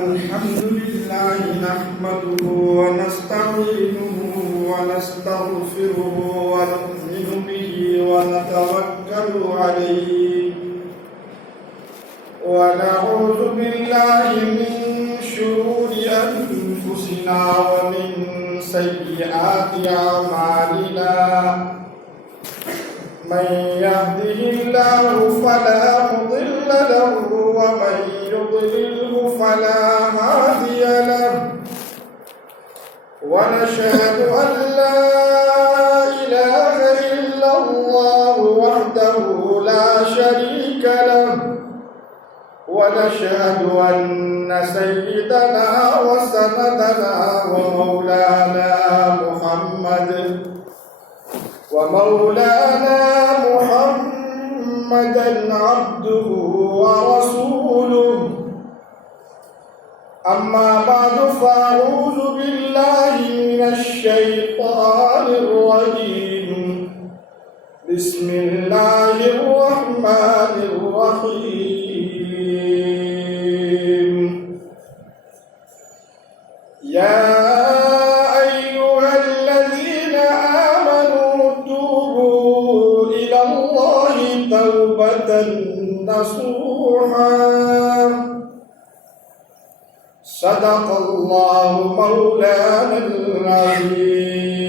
الحمد لله نحمده ونستعينه ونستغفره ونؤمن به ونتوكل عليه ونعوذ بالله من شرور أنفسنا ومن سيئات أعمالنا من يهده الله فلا مضل له ومن يضلله فلا هادي له ونشهد أن لا إله إلا الله وحده لا شريك له ونشهد أن سيدنا وسندنا ومولانا محمدا عبده ورسوله أما بعد فأعوذ بالله من الشيطان الرجيم بسم الله الرحمن الرحيم يا أيها الذين آمنوا توبوا إلى الله توبة نصوحا صدق الله مولانا العظيم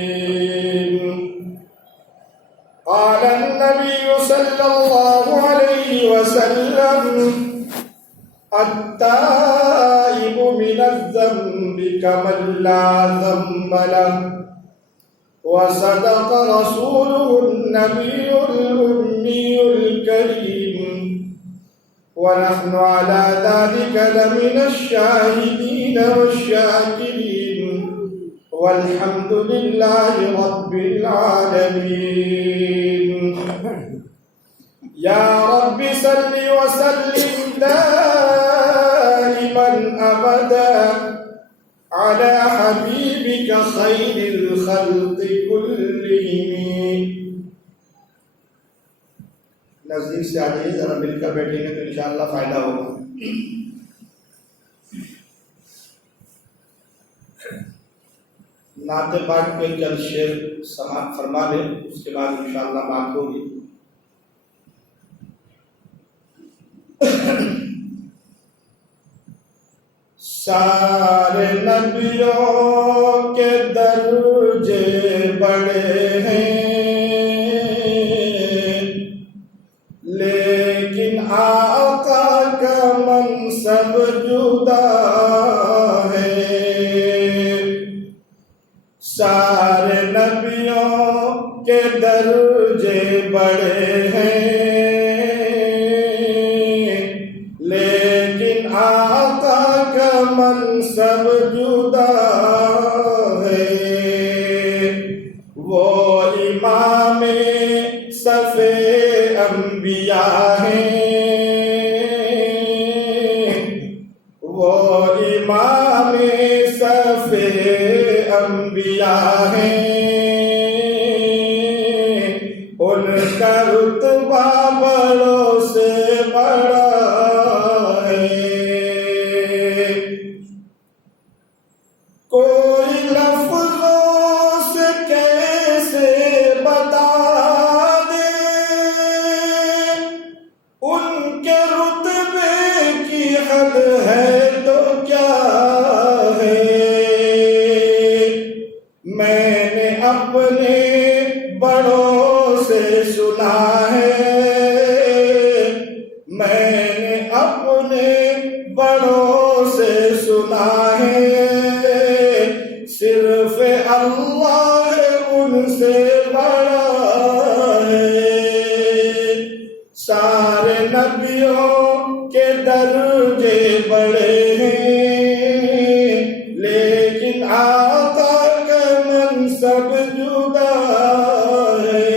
قال النبي صلى الله عليه وسلم التائب من الذنب كمن لا ذنب له وصدق رسوله النبي الأمي الكريم ونحن على ذلك لمن الشاهدين والشاكرين والحمد لله رب العالمين يا رب صل وسلم دائما أبدا على حبيبك خير الخلق كلهم. نزدیک سے آجائیے ذرا مل کر بیٹھیں گے تو انشاءاللہ فائدہ ہوگا. نعت پاک کے چند شعر سماعت فرما لیں، اس کے بعد انشاءاللہ بات ہوگی. سارے نبیوں کے درجے بڑے ہیں لیکن آقا کا منصب جدا ہے. سارے نبیوں کے درجے بڑے ہیں لیکن آقا کا منصب جدا ہے. وہ امام صف انبیاء ہیں، وہ امام صف انبیاء ہیں. ان کا رتبہ بڑوں سے بڑا ہے. کوئی لفظوں سے کیسے بتا دے ان کے رتبے کی حد ہے تو کیا ہے. میں نے اپنے بڑوں سے سنا ہے، میں نے اپنے بڑوں سے سنا ہے، صرف اللہ ان سے بڑا ہے. سارے نبیوں کے درجے بڑے ہیں لیکن آقا کا منصب جدا ہے.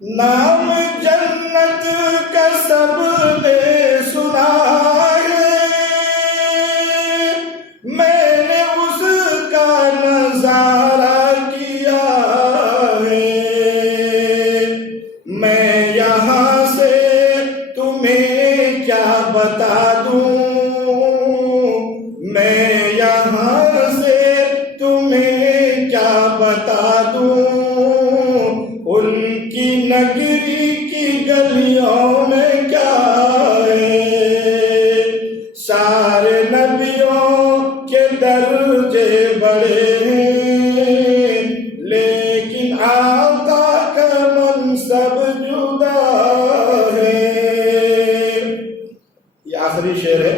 نام جنت کا سب نے سنا ہے، میں نے اس کا نظارہ کیا ہے. میں یا بتا دوں میں یہاں سے تمہیں کیا بتا دوں ان کی نگری کی گلیوں میں کیا ہے سارے نبیوں کے درجے بڑے ہیں لیکن آقا کا منصب جدا ہے. یہ آخری شعر ہے.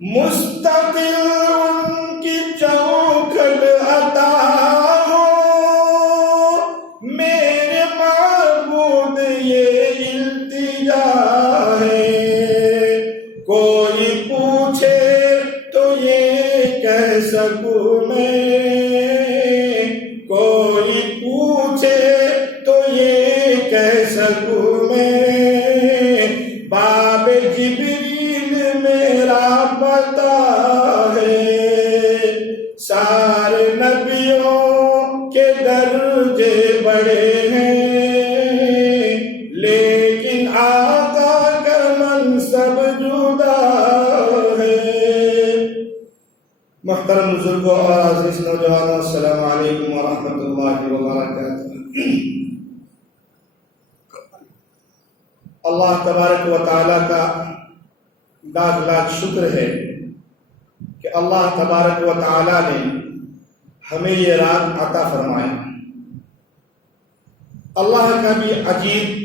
مستقل ان کی چوکھٹ عطا ہو میرے معبود یہ التجا ہے کوئی پوچھے تو یہ کہہ سکوں میں کوئی پوچھے تو یہ کہہ سکوں میں باب جبریل میرا پتا ہے سارے نبیوں کے درجے بڑے ہیں لیکن آقا کا منصب جدا ہے. محترم بزرگوں اور عزیز نوجوانوں السلام علیکم ورحمۃ اللہ وبرکاتہ. اللہ تبارک و تعالیٰ کا لاکھ لاکھ شکر ہے کہ اللہ تبارک و تعالیٰ نے ہمیں یہ رات عطا فرمائی. اللہ کا بھی عجیب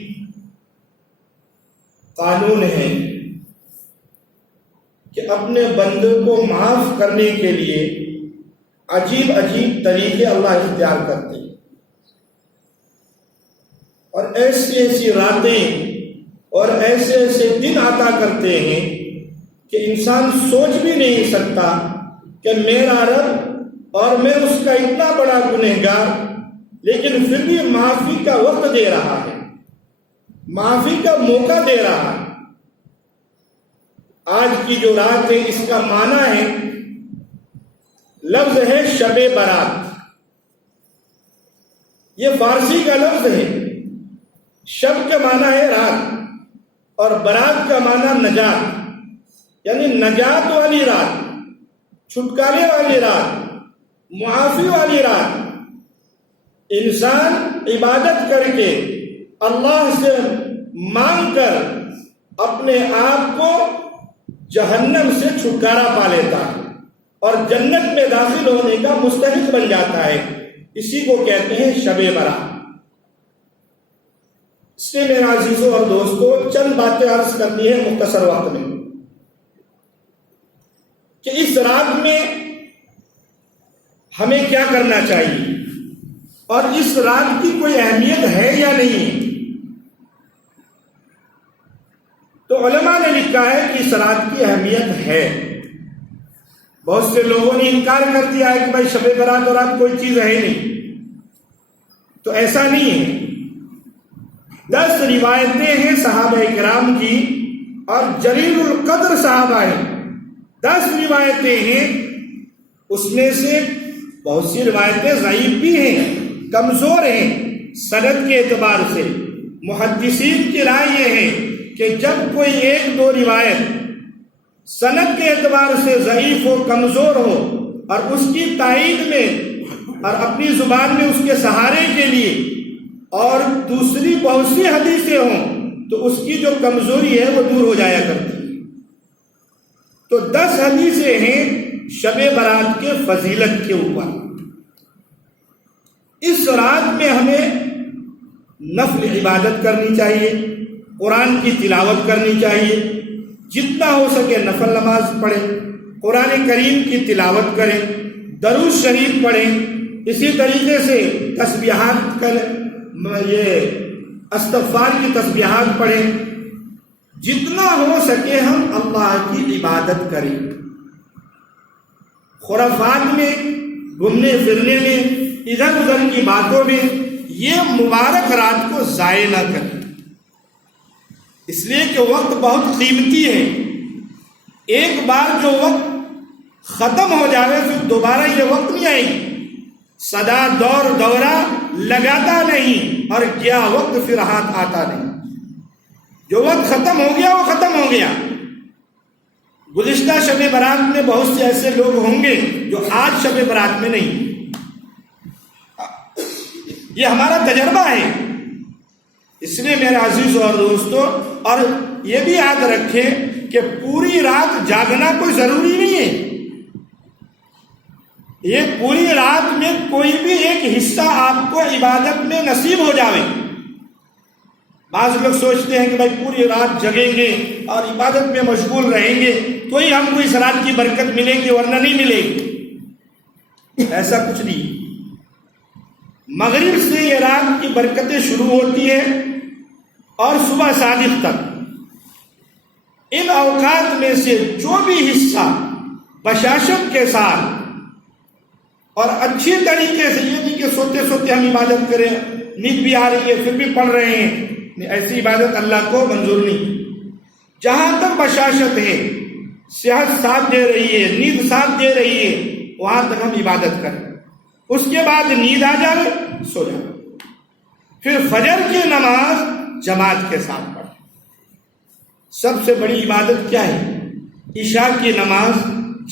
قانون ہے کہ اپنے بندوں کو معاف کرنے کے لیے عجیب عجیب طریقے اللہ اختیار کرتے ہیں اور ایسی ایسی راتیں اور ایسے ایسے دن عطا کرتے ہیں کہ انسان سوچ بھی نہیں سکتا کہ میرا رب اور میں اس کا اتنا بڑا گنہگار لیکن پھر بھی معافی کا وقت دے رہا ہے معافی کا موقع دے رہا ہے. آج کی جو رات ہے اس کا معنی ہے لفظ ہے شب برات. یہ فارسی کا لفظ ہے. شب کا معنی ہے رات اور برات کا معنی نجات یعنی نجات والی رات چھٹکارے والی رات معافی والی رات. انسان عبادت کر کے اللہ سے مانگ کر اپنے آپ کو جہنم سے چھٹکارا پا لیتا ہے اور جنت میں داخل ہونے کا مستحق بن جاتا ہے. اسی کو کہتے ہیں شب برات. اس لیے میرے عزیزوں اور دوستوں چند باتیں عرض کرنی ہے مختصر وقت میں کہ اس رات میں ہمیں کیا کرنا چاہیے اور اس رات کی کوئی اہمیت ہے یا نہیں. تو علماء نے لکھا ہے کہ اس رات کی اہمیت ہے. بہت سے لوگوں نے انکار کر دیا ہے کہ بھائی شب برات اور رات کوئی چیز ہے ہی نہیں. تو ایسا نہیں ہے. 10 روایتیں ہیں صحابہ کرام کی اور جلیل القدر صحابہ ہیں. 10 روایتیں ہیں اس میں سے بہت سی روایتیں ضعیف بھی ہیں کمزور ہیں سند کے اعتبار سے. محدثین کی رائے یہ ہے کہ جب کوئی 1-2 روایت سند کے اعتبار سے ضعیف ہو کمزور ہو اور اس کی تائید میں اور اپنی زبان میں اس کے سہارے کے لیے اور دوسری بہت سی حدیثیں ہوں تو اس کی جو کمزوری ہے وہ دور ہو جایا کرتی ہے. تو 10 حدیثیں ہیں شب برات کے فضیلت کے اوپر. اس رات میں ہمیں نفل عبادت کرنی چاہیے قرآن کی تلاوت کرنی چاہیے جتنا ہو سکے نفل نماز پڑھیں قرآن کریم کی تلاوت کریں درود شریف پڑھیں. اسی طریقے سے تسبیحات کریں یہ استغفار کی تسبیحات پڑھیں. جتنا ہو سکے ہم اللہ کی عبادت کریں. خرافات میں گھومنے پھرنے میں ادھر ادھر کی باتوں میں یہ مبارک رات کو ضائع نہ کریں اس لیے کہ وقت بہت قیمتی ہے. ایک بار جو وقت ختم ہو جائے پھر دوبارہ یہ وقت نہیں آئے گی. سدا دور دورہ لگاتا نہیں اور گیا وقت پھر ہاتھ آتا نہیں. جو وقت ختم ہو گیا وہ ختم ہو گیا. گزشتہ شب برات میں بہت سے ایسے لوگ ہوں گے جو آج شب برات میں نہیں. یہ ہمارا تجربہ ہے. اس لیے میرے عزیز اور دوستو، اور یہ بھی یاد رکھیں کہ پوری رات جاگنا کوئی ضروری نہیں ہے. یہ پوری رات میں کوئی بھی ایک حصہ آپ کو عبادت میں نصیب ہو جاوے. بعض لوگ سوچتے ہیں کہ بھائی پوری رات جگیں گے اور عبادت میں مشغول رہیں گے تو ہی ہم کو اس رات کی برکت ملے گی ورنہ نہیں ملے گی. ایسا کچھ نہیں. مغرب سے یہ رات کی برکتیں شروع ہوتی ہیں اور صبح صادق تک ان اوقات میں سے جو بھی حصہ بشاشت کے ساتھ اور اچھی طریقے سے، یہ نہیں کہ سوتے سوتے ہم عبادت کریں، نیند بھی آ رہی ہے پھر بھی پڑھ رہے ہیں، ایسی عبادت اللہ کو منظور نہیں. جہاں تک بشاشت ہے، صحت ساتھ دے رہی ہے، نیند ساتھ دے رہی ہے، وہاں تک ہم عبادت کریں. اس کے بعد نیند آ جائے سو جائے. پھر فجر کی نماز جماعت کے ساتھ پڑھیں. سب سے بڑی عبادت کیا ہے؟ عشاء کی نماز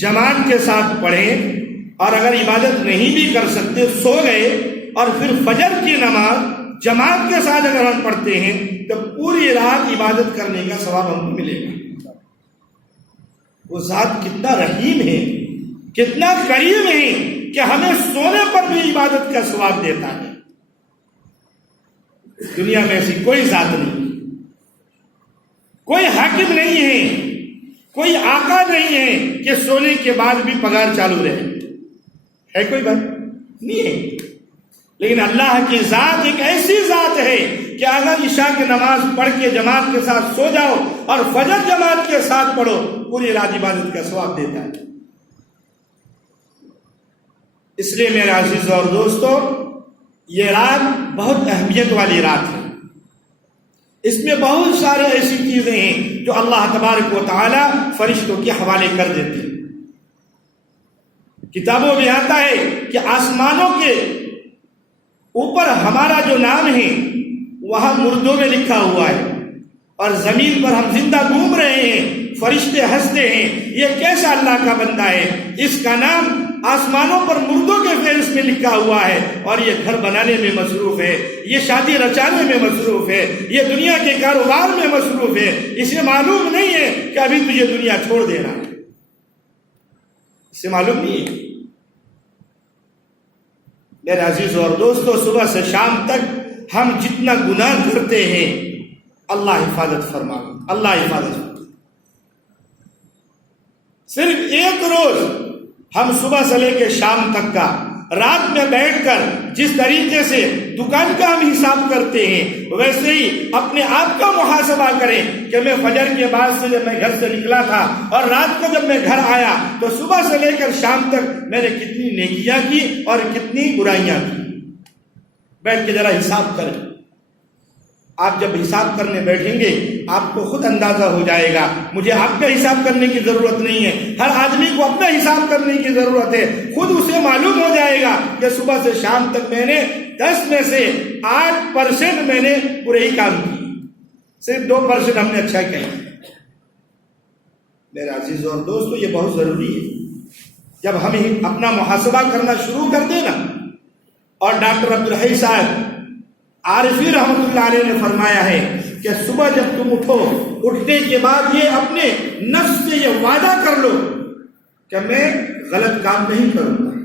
جماعت کے ساتھ پڑھیں. اور اگر عبادت نہیں بھی کر سکتے، سو گئے، اور پھر فجر کی نماز جماعت کے ساتھ اگر ہم پڑھتے ہیں تو پوری رات عبادت کرنے کا ثواب ہم کو ملے گا. وہ ذات کتنا رحیم ہے، کتنا کریم ہے کہ ہمیں سونے پر بھی عبادت کا ثواب دیتا ہے. دنیا میں ایسی کوئی ذات نہیں، کوئی حاکم نہیں ہے، کوئی آقا نہیں ہے کہ سونے کے بعد بھی پگار چالو رہے. ہے کوئی بات نہیں ہے. لیکن اللہ کی ذات ایک ایسی ذات ہے کہ اگر عشاء کی نماز پڑھ کے جماعت کے ساتھ سو جاؤ اور فجر جماعت کے ساتھ پڑھو، پوری رات عبادت کا ثواب دیتا ہے. اس لیے میرے عزیز اور دوستو، یہ رات بہت اہمیت والی رات ہے. اس میں بہت سارے ایسی چیزیں ہیں جو اللہ تبارک و تعالی فرشتوں کے حوالے کر دیتے ہیں. کتابوں میں آتا ہے کہ آسمانوں کے اوپر ہمارا جو نام ہے وہاں مردوں میں لکھا ہوا ہے، اور زمین پر ہم زندہ گھوم رہے ہیں، فرشتے ہنستے ہیں یہ کیسا اللہ کا بندہ ہے، اس کا نام آسمانوں پر مردوں کے فہرست میں لکھا ہوا ہے، اور یہ گھر بنانے میں مصروف ہے، یہ شادی رچانے میں مصروف ہے، یہ دنیا کے کاروبار میں مصروف ہے. اسے معلوم نہیں ہے کہ ابھی تجھے دنیا چھوڑ دینا ہے. اسے معلوم نہیں ہے. میرے عزیز اور دوستو، صبح سے شام تک ہم جتنا گناہ کرتے ہیں اللہ حفاظت فرما، اللہ حفاظت فرما. صرف ایک روز ہم صبح سے لے کے شام تک کا رات میں بیٹھ کر جس طریقے سے دکان کا ہم حساب کرتے ہیں ویسے ہی اپنے آپ کا محاسبہ کریں کہ میں فجر کے بعد سے جب میں گھر سے نکلا تھا اور رات کو جب میں گھر آیا تو صبح سے لے کر شام تک میں نے کتنی نیکیاں کی اور کتنی برائیاں کی. بیٹھ کے ذرا حساب کریں. آپ جب حساب کرنے بیٹھیں گے آپ کو خود اندازہ ہو جائے گا. مجھے آپ کا حساب کرنے کی ضرورت نہیں ہے، ہر آدمی کو اپنا حساب کرنے کی ضرورت ہے. خود اسے معلوم ہو جائے گا کہ صبح سے شام تک میں نے 10 میں سے 8% میں نے برے ہی کام کی، صرف 2% ہم نے اچھا کیا. میرے عزیز اور دوستو، یہ بہت ضروری ہے. جب ہم اپنا محاسبہ کرنا شروع کر دیں نا، اور ڈاکٹر عبدالحی صاحب عارفی رحمۃ اللہ علیہ نے فرمایا ہے کہ صبح جب تم اٹھو، اٹھنے کے بعد یہ اپنے نفس سے یہ وعدہ کر لو کہ میں غلط کام نہیں کروں گا،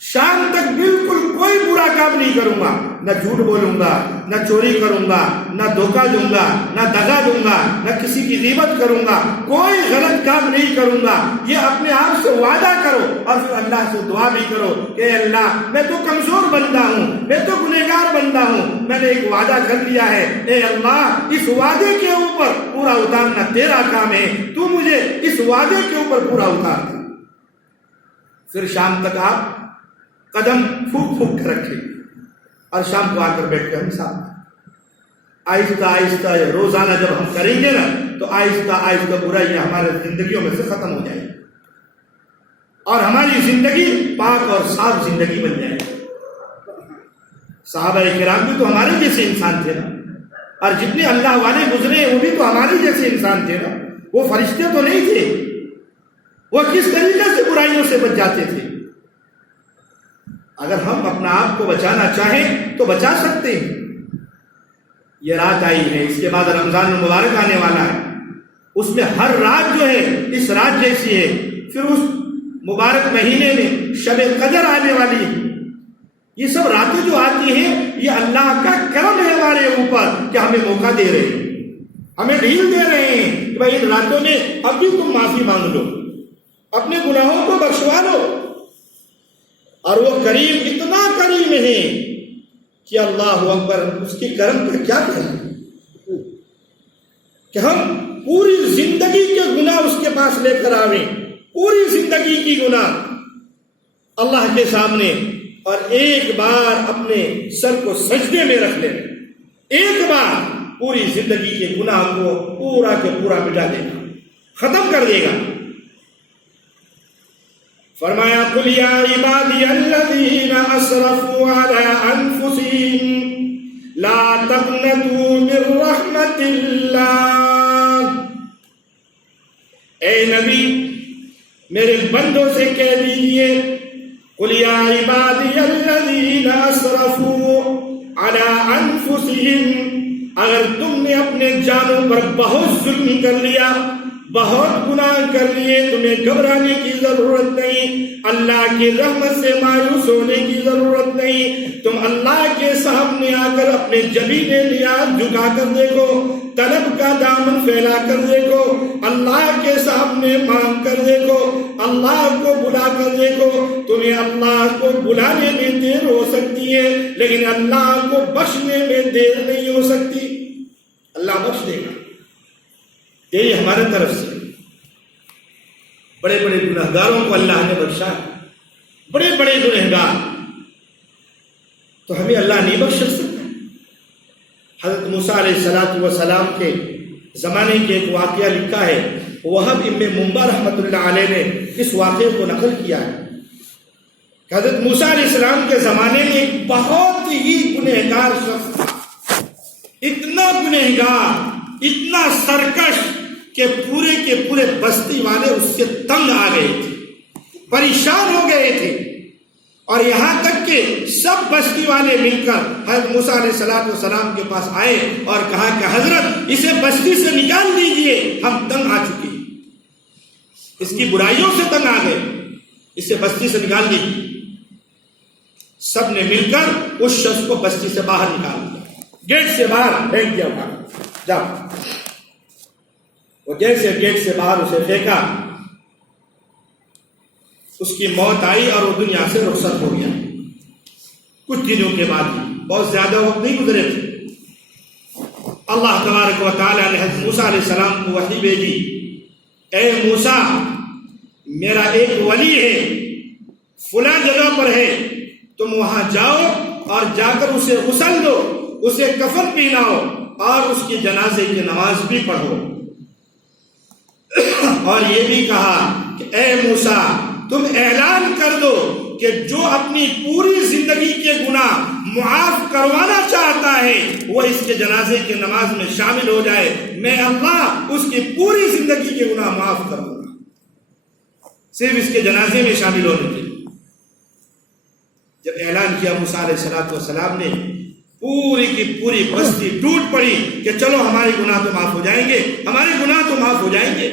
شام تک بالکل کوئی برا کام نہیں کروں گا، نہ جھوٹ بولوں گا، نہ چوری کروں گا، نہ دھوکہ دوں گا، نہ دغا دوں گا، نہ کسی کی غیبت کروں گا، کوئی غلط کام نہیں کروں گا. یہ اپنے آپ سے وعدہ کرو اور پھر اللہ سے دعا بھی کرو کہ اے اللہ میں تو کمزور بندہ ہوں، میں تو گنہگار بندہ ہوں، میں نے ایک وعدہ کر لیا ہے، اے اللہ اس وعدے کے اوپر پورا اتارنا تیرا کام ہے، تو مجھے اس وعدے کے اوپر پورا اتار دے. پھر شام تک آپ قدم پھونک پھونک کر رکھیں اور شام کو آ کر بیٹھ کر ہم ساتھ آہستہ آہستہ روزانہ جب ہم کریں گے نا تو آہستہ آہستہ برائیاں ہمارے زندگیوں میں سے ختم ہو جائیں گی اور ہماری زندگی پاک اور صاف زندگی بن جائے گی. صحابہ کرام بھی تو ہمارے جیسے انسان تھے نا، اور جتنے اللہ والے گزرے وہ بھی تو ہمارے جیسے انسان تھے نا، وہ فرشتے تو نہیں تھے، وہ کس طریقے سے برائیوں سے بچ جاتے تھے۔ اگر ہم اپنا آپ کو بچانا چاہیں تو بچا سکتے ہیں۔ یہ رات آئی ہے، اس کے بعد رمضان المبارک آنے والا ہے، اس میں ہر رات جو ہے اس رات جیسی ہے، پھر اس مبارک مہینے میں شب قدر آنے والی ہے۔ یہ سب راتیں جو آتی ہیں یہ اللہ کا کرم ہے ہمارے اوپر کہ ہمیں موقع دے رہے ہیں، ہمیں ڈھیل دے رہے ہیں کہ بھائی ان راتوں میں اب بھی تم معافی مانگ لو، اپنے گناہوں کو بخشوا لو۔ اور وہ کریم اتنا کریم ہے کہ اللہ اکبر، اس کی کرم کا کیا کہیں کہ ہم پوری زندگی کے گناہ اس کے پاس لے کر آویں، پوری زندگی کی گناہ اللہ کے سامنے، اور ایک بار اپنے سر کو سجدے میں رکھ لیں، ایک بار پوری زندگی کے گناہ کو پورا کے پورا مٹا دے گا، ختم کر دے گا۔ فرمایا قل یا عبادی الذین اسرفوا علی انفسہم لا تقنطوا من رحمت اللہ، اے نبی میرے بندوں سے کہہ دیجئے، قل یا عبادی الذین اسرفوا علی انفسہم، اگر تم نے اپنے جانوں پر بہت ظلم کر لیا، بہت گناہ کر لیے، تمہیں گھبرانے کی ضرورت نہیں، اللہ کی رحمت سے مایوس ہونے کی ضرورت نہیں۔ تم اللہ کے سامنے آ کر اپنے جبینے نیاز جھکا کر دیکھو، طلب کا دامن پھیلا کر دیکھو، اللہ کے سامنے مانگ کر دیکھو، اللہ کو بلا کر دیکھو۔ تمہیں اللہ کو بلانے میں دیر ہو سکتی ہے لیکن اللہ کو بخشنے میں دیر نہیں ہو سکتی، اللہ بخش دے گا۔ یہی ہمارے طرف سے بڑے بڑے گنہگاروں کو اللہ نے بخشا، بڑے بڑے گنہگار، تو ہمیں اللہ نہیں بخش سکتا۔ حضرت موسیٰ علیہ السلام کے زمانے کے ایک واقعہ لکھا ہے، وہب ابن منبع رحمۃ اللہ علیہ نے اس واقعے کو نقل کیا ہے کہ حضرت موسیٰ علیہ السلام کے زمانے میں ایک بہت ہی گنہگار شخص تھا، اتنا گنہگار، اتنا سرکش کہ پورے کے پورے بستی والے اس سے تنگ آ گئے تھے، پریشان ہو گئے تھے، اور یہاں تک کہ سب بستی والے مل کر حضرت موسیٰ علیہ السلام کے پاس آئے اور کہا کہ حضرت اسے بستی سے نکال دیجئے، ہم تنگ آ چکے ہیں، اس کی برائیوں سے تنگ آ گئے، اسے بستی سے نکال دیجئے۔ سب نے مل کر اس شخص کو بستی سے باہر نکال دیا، گیٹ سے باہر پھینک دیا، جاؤ۔ وہ جیسے گیٹ سے باہر اسے پھینکا، اس کی موت آئی اور وہ دنیا سے رخصت ہو گیا۔ کچھ دنوں کے بعد، بہت زیادہ وقت نہیں گزرے تھے، اللہ تبارک و تعالیٰ نے حضرت موسیٰ علیہ السلام کو وحی بھیجی، اے موسیٰ میرا ایک ولی ہے، فلاں جگہ پر ہے، تم وہاں جاؤ اور جا کر اسے غسل دو، اسے کفن پہناؤ اور اس کی جنازے کی نماز بھی پڑھو۔ اور یہ بھی کہا کہ اے موسیٰ تم اعلان کر دو کہ جو اپنی پوری زندگی کے گناہ معاف کروانا چاہتا ہے وہ اس کے جنازے کی نماز میں شامل ہو جائے، میں اللہ اس کی پوری زندگی کے گناہ معاف کر دوں گا، صرف اس کے جنازے میں شامل ہونے کے لیے۔ جب اعلان کیا موسیٰ علیہ السلام نے، پوری کی پوری بستی ٹوٹ پڑی کہ چلو ہمارے گناہ تو معاف ہو جائیں گے، ہمارے گناہ تو معاف ہو جائیں گے۔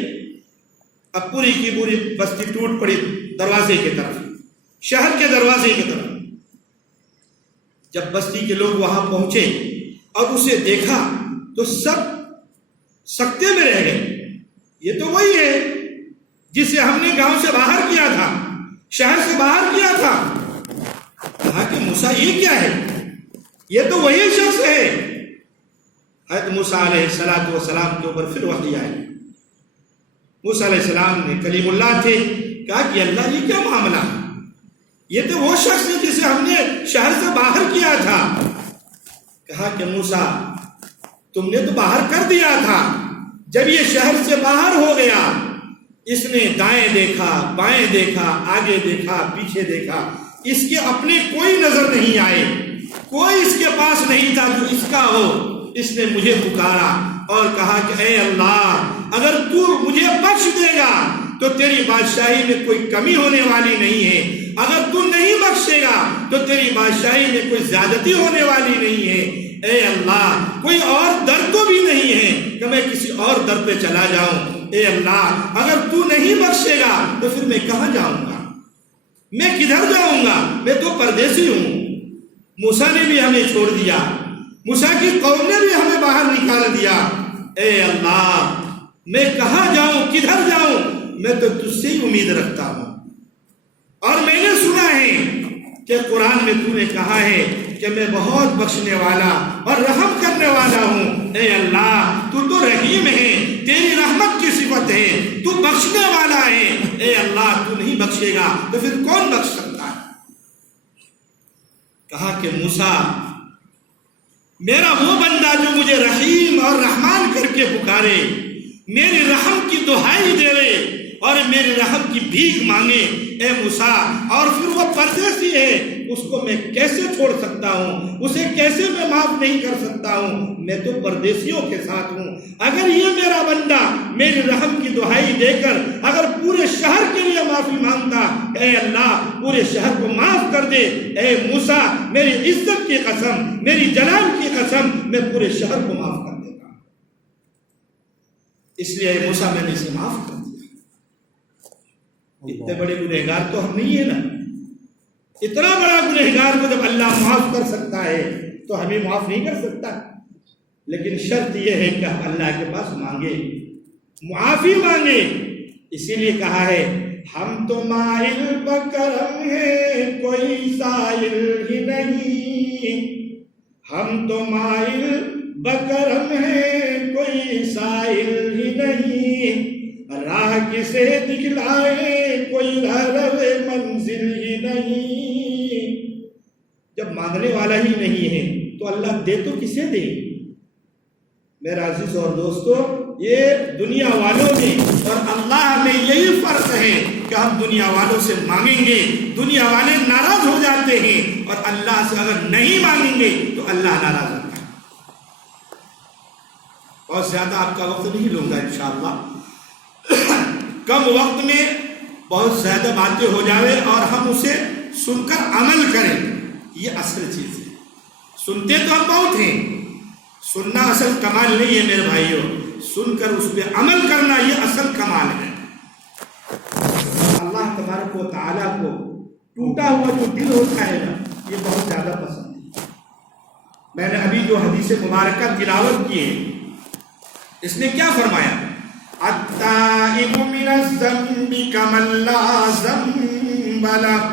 اب پوری کی پوری بستی ٹوٹ پڑی دروازے کی طرف، شہر کے دروازے کی طرف۔ جب بستی کے لوگ وہاں پہنچے اور اسے دیکھا تو سب سکتے میں رہ گئے، یہ تو وہی ہے جسے ہم نے گاؤں سے باہر کیا تھا، شہر سے باہر کیا تھا۔ کہا کہ موسیٰ یہ کیا ہے؟ یہ تو وہی شخص ہے۔ حضرت موسیٰ علیہ السلام کے اوپر پھر وحی آئی۔ موسیٰ علیہ السلام نے کلیم اللہ تھے، کہا کہ اللہ یہ کیا معاملہ ہے؟ یہ تو وہ شخص ہے جسے ہم نے شہر سے باہر کیا تھا۔ کہا کہ موسیٰ تم نے تو باہر کر دیا تھا، جب یہ شہر سے باہر ہو گیا اس نے دائیں دیکھا، بائیں دیکھا، آگے دیکھا، پیچھے دیکھا، اس کے اپنے کوئی نظر نہیں آئے، کوئی اس کے پاس نہیں تھا جو اس کا ہو، اس نے مجھے پکارا اور کہا کہ اے اللہ اگر تو مجھے بخش دے گا تو تیری بادشاہی میں کوئی کمی ہونے والی نہیں ہے، اگر تو نہیں بخشے گا تو تیری بادشاہی میں کوئی زیادتی ہونے والی نہیں ہے۔ اے اللہ کوئی اور در تو بھی نہیں ہے کہ میں کسی اور در پہ چلا جاؤں، اے اللہ اگر تو نہیں بخشے گا تو پھر میں کہاں جاؤں گا، میں کدھر جاؤں گا، میں تو پردیسی ہوں۔ موسیٰ نے بھی ہمیں چھوڑ دیا، موسیٰ کی قوم نے بھی ہمیں باہر نکال دیا، اے اللہ میں کہاں جاؤں، کدھر جاؤں، میں تو تجھ سے ہی امید رکھتا ہوں۔ اور میں نے سنا ہے کہ قرآن میں تو نے کہا ہے کہ میں بہت بخشنے والا اور رحم کرنے والا ہوں۔ اے اللہ تو رحیم ہے، تیری رحمت کی صفت ہے، تو بخشنے والا ہے، اے اللہ تو نہیں بخشے گا تو پھر کون بخش سکتا ہے؟ کہا کہ موسیٰ میرا وہ بندہ جو مجھے رحیم اور رحمان کر کے پکارے، میری رحم کی دہائی دے اور میرے رحم کی بھیک مانگے، اے موسیٰ، اور پھر وہ پردیسی ہے، اس کو میں کیسے چھوڑ سکتا ہوں، اسے کیسے میں معاف نہیں کر سکتا ہوں، میں تو پردیسیوں کے ساتھ ہوں۔ اگر یہ میرا بندہ میری رحم کی دہائی دے کر اگر پورے شہر کے لیے معافی مانگتا، اے اللہ پورے شہر کو معاف کر دے، اے موسیٰ میری عزت کی قسم، میری جلال کی قسم، میں پورے شہر کو معاف کر دیتا، اس لیے اے موسیٰ میں نے اسے معاف کر دیا۔ اتنے بڑے گنہگار تو ہم نہیں ہیں نا، اتنا بڑا گنہگار کو جب اللہ معاف کر سکتا ہے تو ہمیں معاف نہیں کر سکتا؟ لیکن شرط یہ ہے کہ ہم اللہ کے پاس مانگے، معافی مانگے۔ اسی لیے کہا ہے ہم تو مائل بکرم ہیں کوئی سائل ہی نہیں، ہم تو مائل بکرم ہیں کوئی سائل ہی نہیں، راہ کسے دکھلائے کوئی رہرو منزل ہی نہیں۔ جب مانگنے والا ہی نہیں ہے تو اللہ دے تو کسے دے؟ میرا عزیز اور دوستو، یہ دنیا والوں میں اور اللہ میں یہی فرق ہے کہ ہم دنیا والوں سے مانگیں گے، دنیا والے ناراض ہو جاتے ہیں، اور اللہ سے اگر نہیں مانگیں گے تو اللہ ناراض ہوتا ہے۔ بہت زیادہ آپ کا وقت نہیں لوں گا انشاءاللہ، کم وقت میں بہت زیادہ باتیں ہو جاوے اور ہم اسے سن کر عمل کریں، یہ اصل چیز ہے۔ سنتے تو ہم بہت ہیں، سننا اصل کمال نہیں ہے میرے بھائیوں، سن کر اس پہ عمل کرنا یہ اصل کمال ہے۔ اللہ تبارک و تعالیٰ کو ٹوٹا ہوا جو دل ہوتا ہے نا، یہ بہت زیادہ پسند ہے۔ میں نے ابھی جو حدیث مبارکہ تلاوت کی ہے، اس نے کیا فرمایا؟ التائب من الذنب کمن لا ذنب لہ۔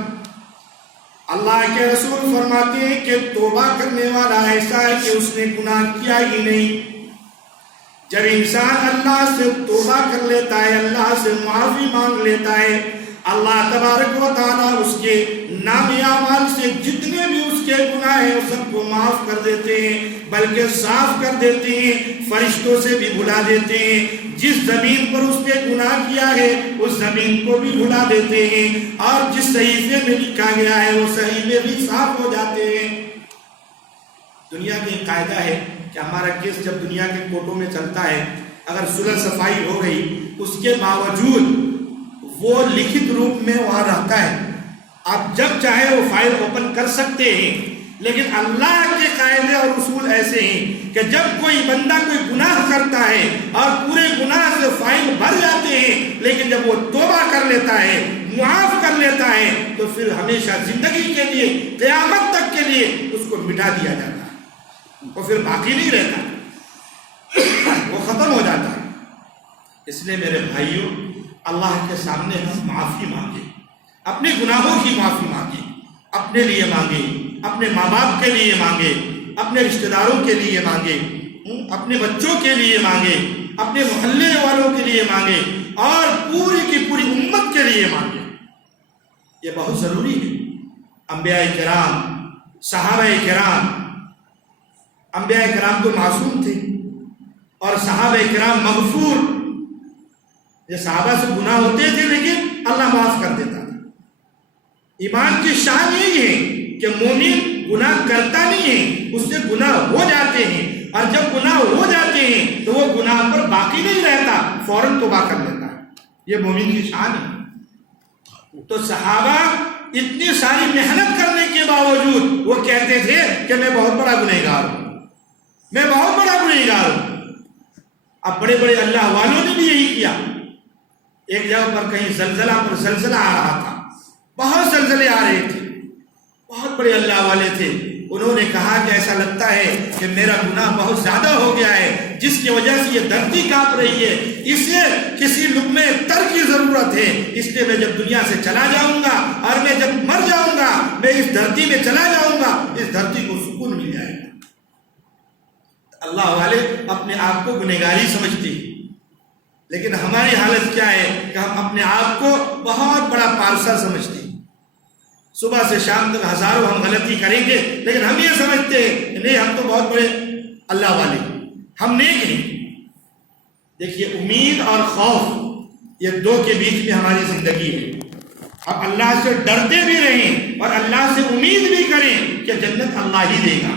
اللہ کے رسول فرماتے ہیں کہ توبہ کرنے والا ایسا ہے کہ اس نے گناہ کیا ہی نہیں۔ جب انسان اللہ سے توبہ کر لیتا ہے، اللہ سے معافی مانگ لیتا ہے، اللہ تبارک و تعالیٰ اس کے نام اعمال سے جتنے بھی اس کے گناہ ہیں وہ سب کو معاف کر دیتے ہیں، بلکہ صاف کر دیتے ہیں، فرشتوں سے بھی بھلا دیتے ہیں۔ جس زمین پر اس نے گناہ کیا ہے اس زمین کو بھی بھلا دیتے ہیں، اور جس صحیفے میں لکھا گیا ہے وہ صحیفے بھی صاف ہو جاتے ہیں۔ دنیا کی ایک قاعدہ ہے کہ ہمارا کیس جب دنیا کے کورٹوں میں چلتا ہے، اگر صلح صفائی ہو گئی اس کے باوجود وہ لکھت روپ میں وہاں رہتا ہے، آپ جب چاہے وہ فائل اوپن کر سکتے ہیں۔ لیکن اللہ کے قاعدے اور اصول ایسے ہیں کہ جب کوئی بندہ کوئی گناہ کرتا ہے اور پورے گناہ سے فائل بھر جاتے ہیں، لیکن جب وہ توبہ کر لیتا ہے، معاف کر لیتا ہے، تو پھر ہمیشہ زندگی کے لیے، قیامت تک کے لیے اس کو مٹا دیا جاتا ہے، وہ پھر باقی نہیں رہتا، وہ ختم ہو جاتا ہے۔ اس لیے میرے بھائیوں، اللہ کے سامنے ہم معافی مانگیں، اپنے گناہوں کی معافی مانگیں، اپنے لیے مانگیں، اپنے ماں باپ کے لیے مانگے، اپنے رشتہ داروں کے لیے مانگے، اپنے بچوں کے لیے مانگے، اپنے محلے والوں کے لیے مانگے، اور پوری کی پوری امت کے لیے مانگے۔ یہ بہت ضروری ہے۔ انبیاء کرام، صحابہ کرام، انبیاء کرام تو معصوم تھے اور صحابہ کرام مغفور۔ یہ صحابہ سے گناہ ہوتے تھے لیکن اللہ معاف کر دیتا تھا۔ ایمان کی شان یہی ہے کہ مومن گناہ کرتا نہیں ہے، اس سے گناہ ہو جاتے ہیں، اور جب گناہ ہو جاتے ہیں تو وہ گناہ پر باقی نہیں رہتا، فوراً توبہ کر لیتا ہے. یہ مومن کی شان ہے. تو صحابہ اتنی ساری محنت کرنے کے باوجود وہ کہتے تھے کہ میں بہت بڑا گنہگار ہوں، میں بہت بڑا گنہگار ہوں. اب بڑے بڑے اللہ والوں نے بھی یہی کیا. ایک جگہ پر کہیں زلزلہ پر زلزلہ آ رہا تھا، بہت زلزلے آ رہے تھے، بہت بڑے اللہ والے تھے. انہوں نے کہا کہ ایسا لگتا ہے کہ میرا گناہ بہت زیادہ ہو گیا ہے، جس کی وجہ سے یہ دھرتی کانپ رہی ہے، اسے کسی لقمے تر کی ضرورت ہے. اس لیے میں جب دنیا سے چلا جاؤں گا اور میں جب مر جاؤں گا، میں اس دھرتی میں چلا جاؤں گا، اس دھرتی کو سکون مل جائے گا. اللہ والے اپنے آپ کو گنہگاری سمجھتے ہیں، لیکن ہماری حالت کیا ہے کہ ہم اپنے آپ کو بہت بڑا پارسا سمجھتے ہیں. صبح سے شام تک ہزاروں ہم غلطی کریں گے، لیکن ہم یہ سمجھتے ہیں کہ نہیں ہم تو بہت بڑے اللہ والے، ہم نیک ہیں. دیکھیے امید اور خوف یہ دو کے بیچ میں ہماری زندگی ہے. اب اللہ سے ڈرتے بھی رہیں اور اللہ سے امید بھی کریں کہ جنت اللہ ہی دے گا،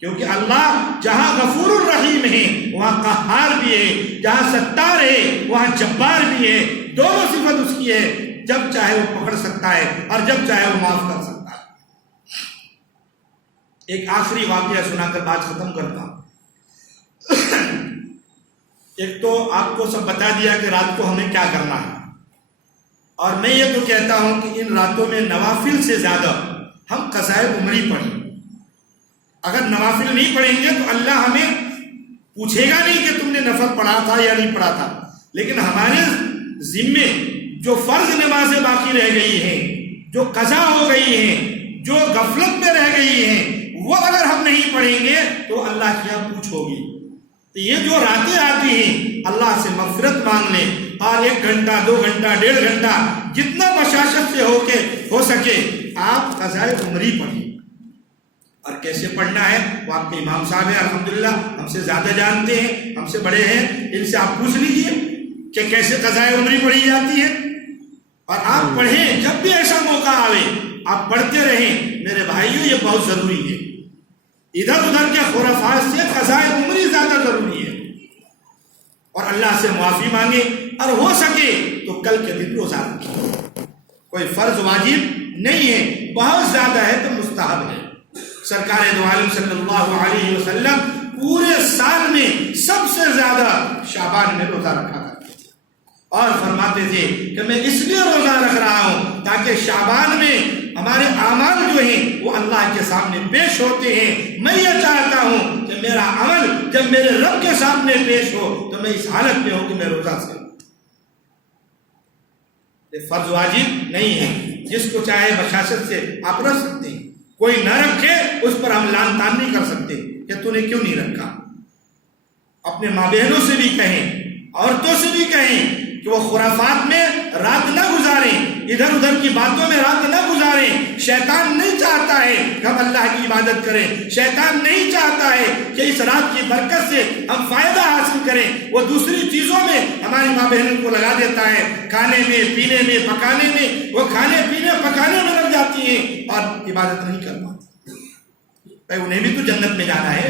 کیونکہ اللہ جہاں غفور الرحیم ہے وہاں قہار بھی ہے، جہاں ستار ہے وہاں جبار بھی ہے. دونوں صفت اس کی ہے، جب چاہے وہ پکڑ سکتا ہے اور جب چاہے وہ معاف کر سکتا ہے. ایک آخری واقعہ سنا کر بات ختم کرتا ہوں. ایک تو آپ کو سب بتا دیا کہ رات کو ہمیں کیا کرنا ہے، اور میں یہ تو کہتا ہوں کہ ان راتوں میں نوافل سے زیادہ ہم قضائے عمری پڑھیں. اگر نوافل نہیں پڑھیں گے تو اللہ ہمیں پوچھے گا نہیں کہ تم نے نفل پڑھا تھا یا نہیں پڑھا تھا، لیکن ہمارے ذمے جو فرض نمازیں باقی رہ گئی ہیں، جو قضا ہو گئی ہیں، جو غفلت میں رہ گئی ہیں، وہ اگر ہم نہیں پڑھیں گے تو اللہ کی یہاں پوچھ ہوگی. تو یہ جو راتیں آتی ہیں اللہ سے مغفرت مانگ لیں، اور 1 گھنٹہ 2 گھنٹہ 1.5 گھنٹہ جتنا بشاشت سے ہو سکے آپ قضائے عمری پڑھیں. اور کیسے پڑھنا ہے وہ آپ کے امام صاحب ہیں، الحمدللہ ہم سے زیادہ جانتے ہیں، ہم سے بڑے ہیں، ان سے آپ پوچھ لیجئے کہ کیسے قضائے عمری پڑھی جاتی ہے. اور آپ پڑھیں، جب بھی ایسا موقع آئے آپ پڑھتے رہیں. میرے بھائیوں یہ بہت ضروری ہے، ادھر ادھر کے خرافات سے قضائے عمری زیادہ ضروری ہے. اور اللہ سے معافی مانگے، اور ہو سکے تو کل کے دن روزہ رکھیں. کوئی فرض واجب نہیں ہے، بہت زیادہ ہے تو مستحب ہے. سرکار دو عالم صلی اللہ علیہ وسلم پورے سال میں سب سے زیادہ شعبان میں روزہ رکھا کرتے تھے، اور فرماتے تھے کہ میں اس لیے روزہ رکھ رہا ہوں تاکہ شعبان میں ہمارے اعمال جو ہیں وہ اللہ کے سامنے پیش ہوتے ہیں. میں یہ چاہتا ہوں کہ میرا عمل جب میرے رب کے سامنے پیش ہو تو میں اس حالت میں ہوں کہ میں روزہ سے. یہ فرض واجب نہیں ہے، جس کو چاہے بشاشت سے آپ رکھ سکتے ہیں، کوئی نہ رکھے اس پر ہم لان تان نہیں کر سکتے کہ تو نے کیوں نہیں رکھا. اپنے ماں بہنوں سے بھی کہیں، عورتوں سے بھی کہیں کہ وہ خرافات میں رات نہ گزاریں، ادھر ادھر کی باتوں میں رات نہ گزاریں. شیطان نہیں چاہتا ہے کہ ہم اللہ کی عبادت کریں، شیطان نہیں چاہتا ہے کہ اس رات کی برکت سے ہم فائدہ حاصل کریں. وہ دوسری چیزوں میں ہماری ماں بہنوں کو لگا دیتا ہے، کھانے میں، پینے میں، پکانے میں. وہ کھانے پینے پکانے میں لگ جاتی ہیں اور عبادت نہیں کر پاتی. بھائی انہیں بھی تو جنت میں جانا ہے،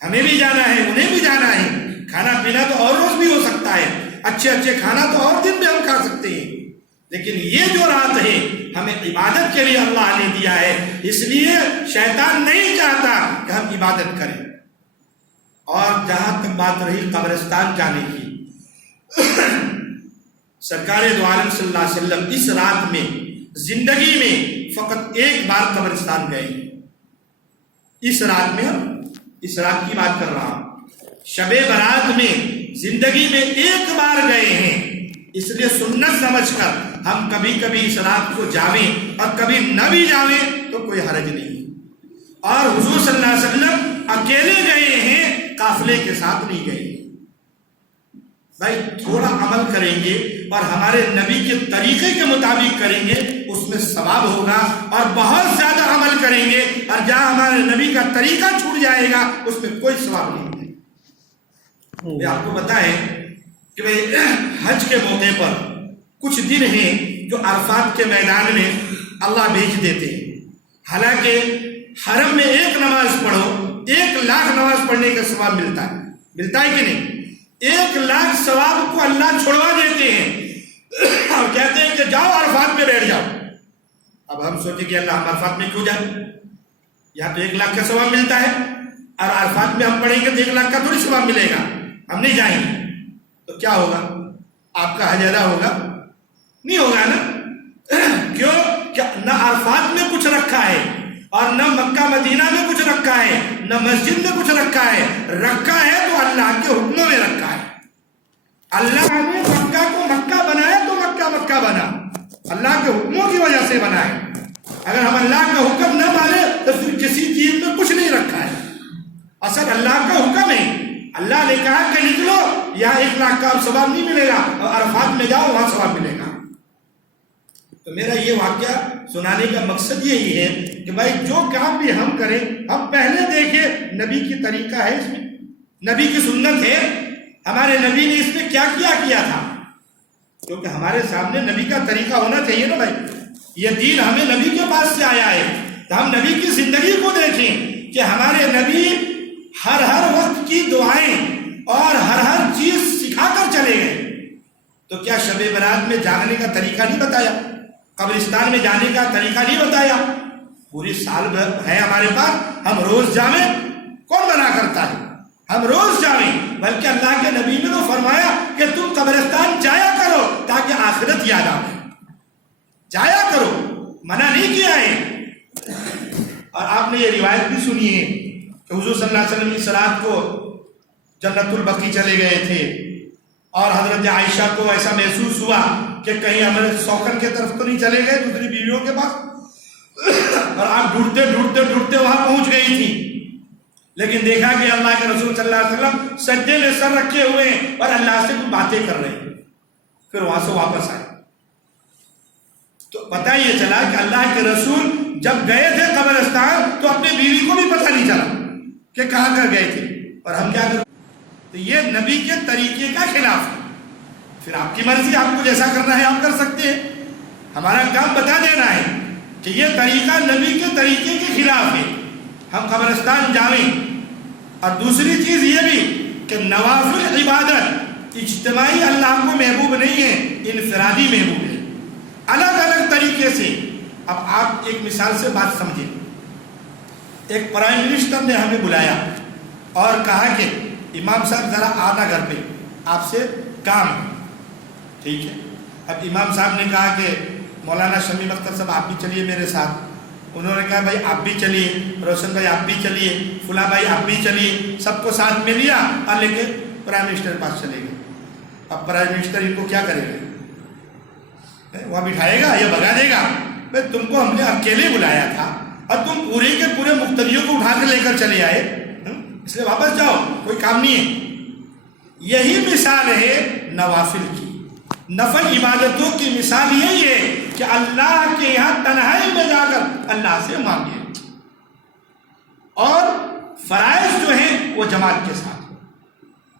ہمیں بھی جانا ہے، انہیں بھی جانا ہے. کھانا پینا تو اور روز بھی ہو سکتا ہے، اچھے اچھے کھانا تو اور دن میں ہم کھا سکتے ہیں، لیکن یہ جو رات ہے ہمیں عبادت کے لیے اللہ نے دیا ہے. اس لیے شیطان نہیں چاہتا کہ ہم عبادت کریں. اور جہاں تک بات رہی قبرستان جانے کی، سرکار دو عالم صلی اللہ علیہ وسلم اس رات میں زندگی میں فقط ایک بار قبرستان گئے. اس رات میں، اس رات کی بات کر رہا ہوں، شب برات میں زندگی میں ایک بار گئے ہیں. اس لیے سنت سمجھ کر ہم کبھی کبھی اس رات کو جاویں اور کبھی نہ بھی جاویں تو کوئی حرج نہیں. اور حضور صلی اللہ علیہ وسلم اکیلے گئے ہیں، قافلے کے ساتھ نہیں گئے. بھائی تھوڑا عمل کریں گے اور ہمارے نبی کے طریقے کے مطابق کریں گے، اس میں ثواب ہوگا. اور بہت زیادہ عمل کریں گے اور جہاں ہمارے نبی کا طریقہ چھوٹ جائے گا اس میں کوئی ثواب نہیں. یہ آپ کو بتائیں کہ بھئی حج کے موقع پر کچھ دن ہیں جو عرفات کے میدان میں اللہ بھیج دیتے ہیں. حالانکہ حرم میں ایک نماز پڑھو، 1,00,000 نماز پڑھنے کا ثواب ملتا ہے کہ نہیں؟ 1,00,000 ثواب کو اللہ چھوڑوا دیتے ہیں اور کہتے ہیں کہ جاؤ عرفات میں بیٹھ جاؤ. اب ہم سوچیں کہ اللہ ہم عرفات میں کیوں جائیں؟ یہاں تو 1,00,000 کا ثواب ملتا ہے اور عرفات میں ہم پڑھیں گے تو 1,00,000 کا تھوڑی ثواب ملے گا. ہم نہیں جائیں گے تو کیا ہوگا؟ آپ کا حج ادا ہوگا؟ نہیں ہوگا نا. کیوں؟ کہ نہ عرفات میں کچھ رکھا ہے اور نہ مکہ مدینہ میں کچھ رکھا ہے, نہ مسجد میں کچھ رکھا ہے. رکھا ہے تو اللہ کے حکموں میں رکھا ہے. اللہ نے مکہ کو مکہ بنایا تو مکہ مکہ بنا, اللہ کے حکموں کی وجہ سے بنا ہے. اگر ہم اللہ کا حکم نہ مانے تو پھر کسی چیز میں کچھ نہیں رکھا ہے. اصل اللہ کا حکم ہے. اللہ نے کہا کہ نکلو, یہاں 1,00,000 کا ثواب نہیں ملے گا اور عرفات میں جاؤ وہاں ثواب ملے گا. تو میرا یہ واقعہ سنانے کا مقصد یہی ہے کہ بھائی جو کام بھی ہم کریں ہم پہلے دیکھیں نبی کی طریقہ ہے, اس میں نبی کی سنت ہے, ہمارے نبی نے اس میں کیا تھا. کیونکہ ہمارے سامنے نبی کا طریقہ ہونا چاہیے نا بھائی. یہ دین ہمیں نبی کے پاس سے آیا ہے تو ہم نبی کی زندگی کو دیکھیں کہ ہمارے نبی ہر وقت کی دعائیں اور ہر چیز سکھا کر چلے گئے. تو کیا شب برات میں جاگنے کا طریقہ نہیں بتایا؟ قبرستان میں جانے کا طریقہ نہیں بتایا؟ پوری سال بھر ہے ہمارے پاس, ہم روز جاویں, کون منع کرتا ہے؟ ہم روز جاویں. بلکہ اللہ کے نبی نے تو فرمایا کہ تم قبرستان جایا کرو تاکہ آخرت یاد آئے. جایا کرو, منع نہیں کیا ہے. اور آپ نے یہ روایت بھی سنی ہے کہ حضور صلی اللہ علیہ وسلم اس رات کو جنت البقیع چلے گئے تھے اور حضرت عائشہ کو ایسا محسوس ہوا کہ کہیں ہمارے سوکن کی طرف تو نہیں چلے گئے دوسری بیویوں کے پاس, اور آپ ڈھونڈتے وہاں پہنچ گئی تھی. لیکن دیکھا کہ اللہ کے رسول صلی اللہ علیہ وسلم سجدے میں سر رکھے ہوئے ہیں اور اللہ سے کچھ باتیں کر رہے ہیں. پھر وہاں سے واپس آئے تو پتہ یہ چلا کہ اللہ کے رسول جب گئے تھے قبرستان تو اپنے بیوی کو بھی پتہ نہیں چلا کہ کہاں کر گئے تھے اور ہم کیا کر. تو یہ نبی کے طریقے کا خلاف ہے. پھر آپ کی مرضی, آپ کو جیسا کرنا ہے آپ کر سکتے ہیں. ہمارا کام بتا دینا ہے کہ یہ طریقہ نبی کے طریقے کے خلاف ہے, ہم قبرستان جائیں. اور دوسری چیز یہ بھی کہ نوافل عبادت اجتماعی اللہ کو محبوب نہیں ہے, انفرادی محبوب ہے, الگ الگ طریقے سے. اب آپ ایک مثال سے بات سمجھیں. ایک پرائم منسٹر نے ہمیں بلایا اور کہا کہ امام صاحب ذرا آنا گھر پہ, آپ سے کام ہے. ٹھیک ہے. اب امام صاحب نے کہا کہ مولانا شمیم اختر صاحب آپ بھی چلیے میرے ساتھ. انہوں نے کہا بھائی آپ بھی چلیے, روشن بھائی آپ بھی چلیے, فلاں بھائی آپ بھی چلیے. سب کو ساتھ میں لیا اور لے کے پرائم منسٹر کے پاس چلے گئے. اب پرائم منسٹر ان کو کیا کرے گا؟ وہاں بٹھائے گا یا بھگا دے گا؟ بھائی تم کو ہم نے اکیلے بلایا تھا اور تم پورے کے پورے مقتدیوں کو اٹھا کے لے کر چلے آئے, اس لیے واپس جاؤ, کوئی کام نہیں ہے. یہی مثال ہے نوافل کی. نفل عبادتوں کی مثال یہی ہے کہ اللہ کے یہاں تنہائی میں جا کر اللہ سے مانگے, اور فرائض جو ہیں وہ جماعت کے ساتھ ہو,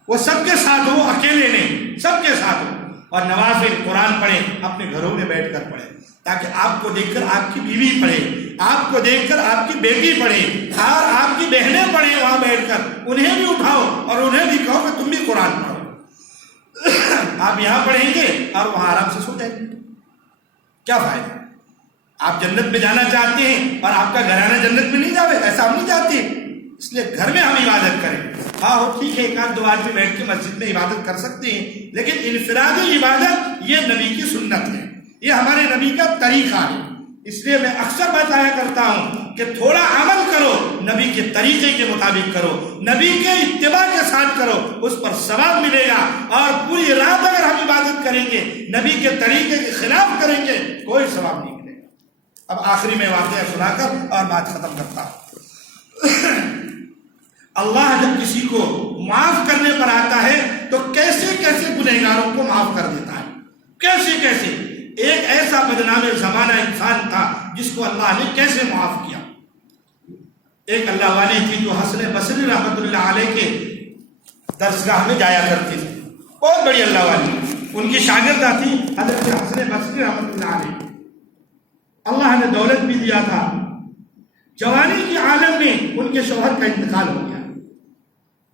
وہ سب کے ساتھ ہو, اکیلے نہیں, سب کے ساتھ ہو. اور نوافل قرآن پڑھیں, اپنے گھروں میں بیٹھ کر پڑھیں, تاکہ آپ کو دیکھ کر آپ کی بیوی پڑھے, آپ کو دیکھ کر آپ کی بیٹی پڑھے, اور آپ کی بہنیں پڑھیں وہاں بیٹھ کر, انہیں بھی اٹھاؤ اور انہیں بھی کہو کہ تم بھی قرآن پڑھو. آپ یہاں پڑھیں گے اور وہاں آرام سے سو جائیں گے. کیا فائدہ؟ آپ جنت میں جانا چاہتے ہیں اور آپ کا گھرانہ جنت میں نہیں جاوے, ایسا ہم نہیں چاہتے. اس لیے گھر میں ہم عبادت کریں. ہاں ہو ٹھیک ہے, ایک آدھ دو آدمی بیٹھ کے مسجد میں عبادت کر سکتے ہیں, لیکن انفرادی عبادت یہ نبی کی سنت ہے, یہ ہمارے نبی کا طریقہ ہے. اس لیے میں اکثر بتایا کرتا ہوں کہ تھوڑا عمل کرو, نبی کے طریقے کے مطابق کرو, نبی کے اتباع کے ساتھ کرو, اس پر ثواب ملے گا. اور پوری رات اگر ہم عبادت کریں گے, نبی کے طریقے کے خلاف کریں گے, کوئی ثواب نہیں ملے گا. اب آخری میں واقعہ سنا کر اور بات ختم کرتا ہوں. اللہ جب کسی کو معاف کرنے پر آتا ہے تو کیسے کیسے گنہگاروں کو معاف کر دیتا ہے, کیسے کیسے. ایک ایسا بدنام زمانہ انسان تھا جس کو اللہ نے کیسے معاف کیا. ایک اللہ والی تھی جو حسن بصری رحمۃ اللہ علیہ کے درسگاہ میں جایا کرتی تھی, بہت بڑی اللہ والی. ان کی شاگردہ تھی حضرت حسن بصری رحمۃ اللہ علیہ. اللہ نے دولت بھی دیا تھا, جوانی کے عالم میں ان کے شوہر کا انتقال ہو گیا،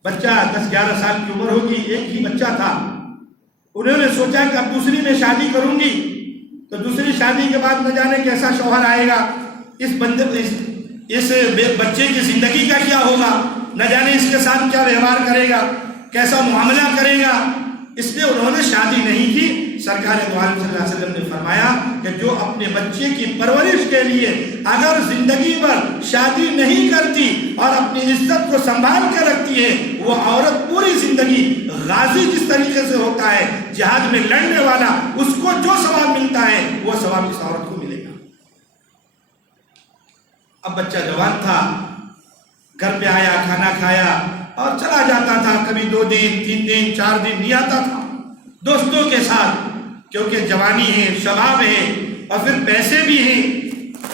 بچہ 10-11 سال کی عمر ہوگی، ایک ہی بچہ تھا۔ انہوں نے سوچا کہ اب دوسری میں شادی کروں گی تو دوسری شادی کے بعد نہ جانے کیسا شوہر آئے گا، اس بچے کی زندگی کا کیا ہوگا، نہ جانے اس کے ساتھ کیا ویوہار کرے گا، کیسا معاملہ کرے گا، اس لیے انہوں نے شادی نہیں کی۔ سرکار دو عالم صلی اللہ علیہ وسلم نے فرمایا کہ جو اپنے بچے کی پرورش کے لیے اگر زندگی بھر شادی نہیں کرتی اور اپنی عزت کو سنبھال کے رکھتی ہے، وہ عورت پوری زندگی غازی جس طریقے سے ہوتا ہے جہاد میں لڑنے والا، اس کو جو ثواب ملتا ہے وہ ثواب اس عورت کو ملے گا۔ اب بچہ جوان تھا، گھر پہ آیا، کھانا کھایا اور چلا جاتا تھا، کبھی 2 دن 3 دن 4 دن نہیں آتا تھا دوستوں کے ساتھ، کیونکہ جوانی ہے، شباب ہے، اور پھر پیسے بھی ہیں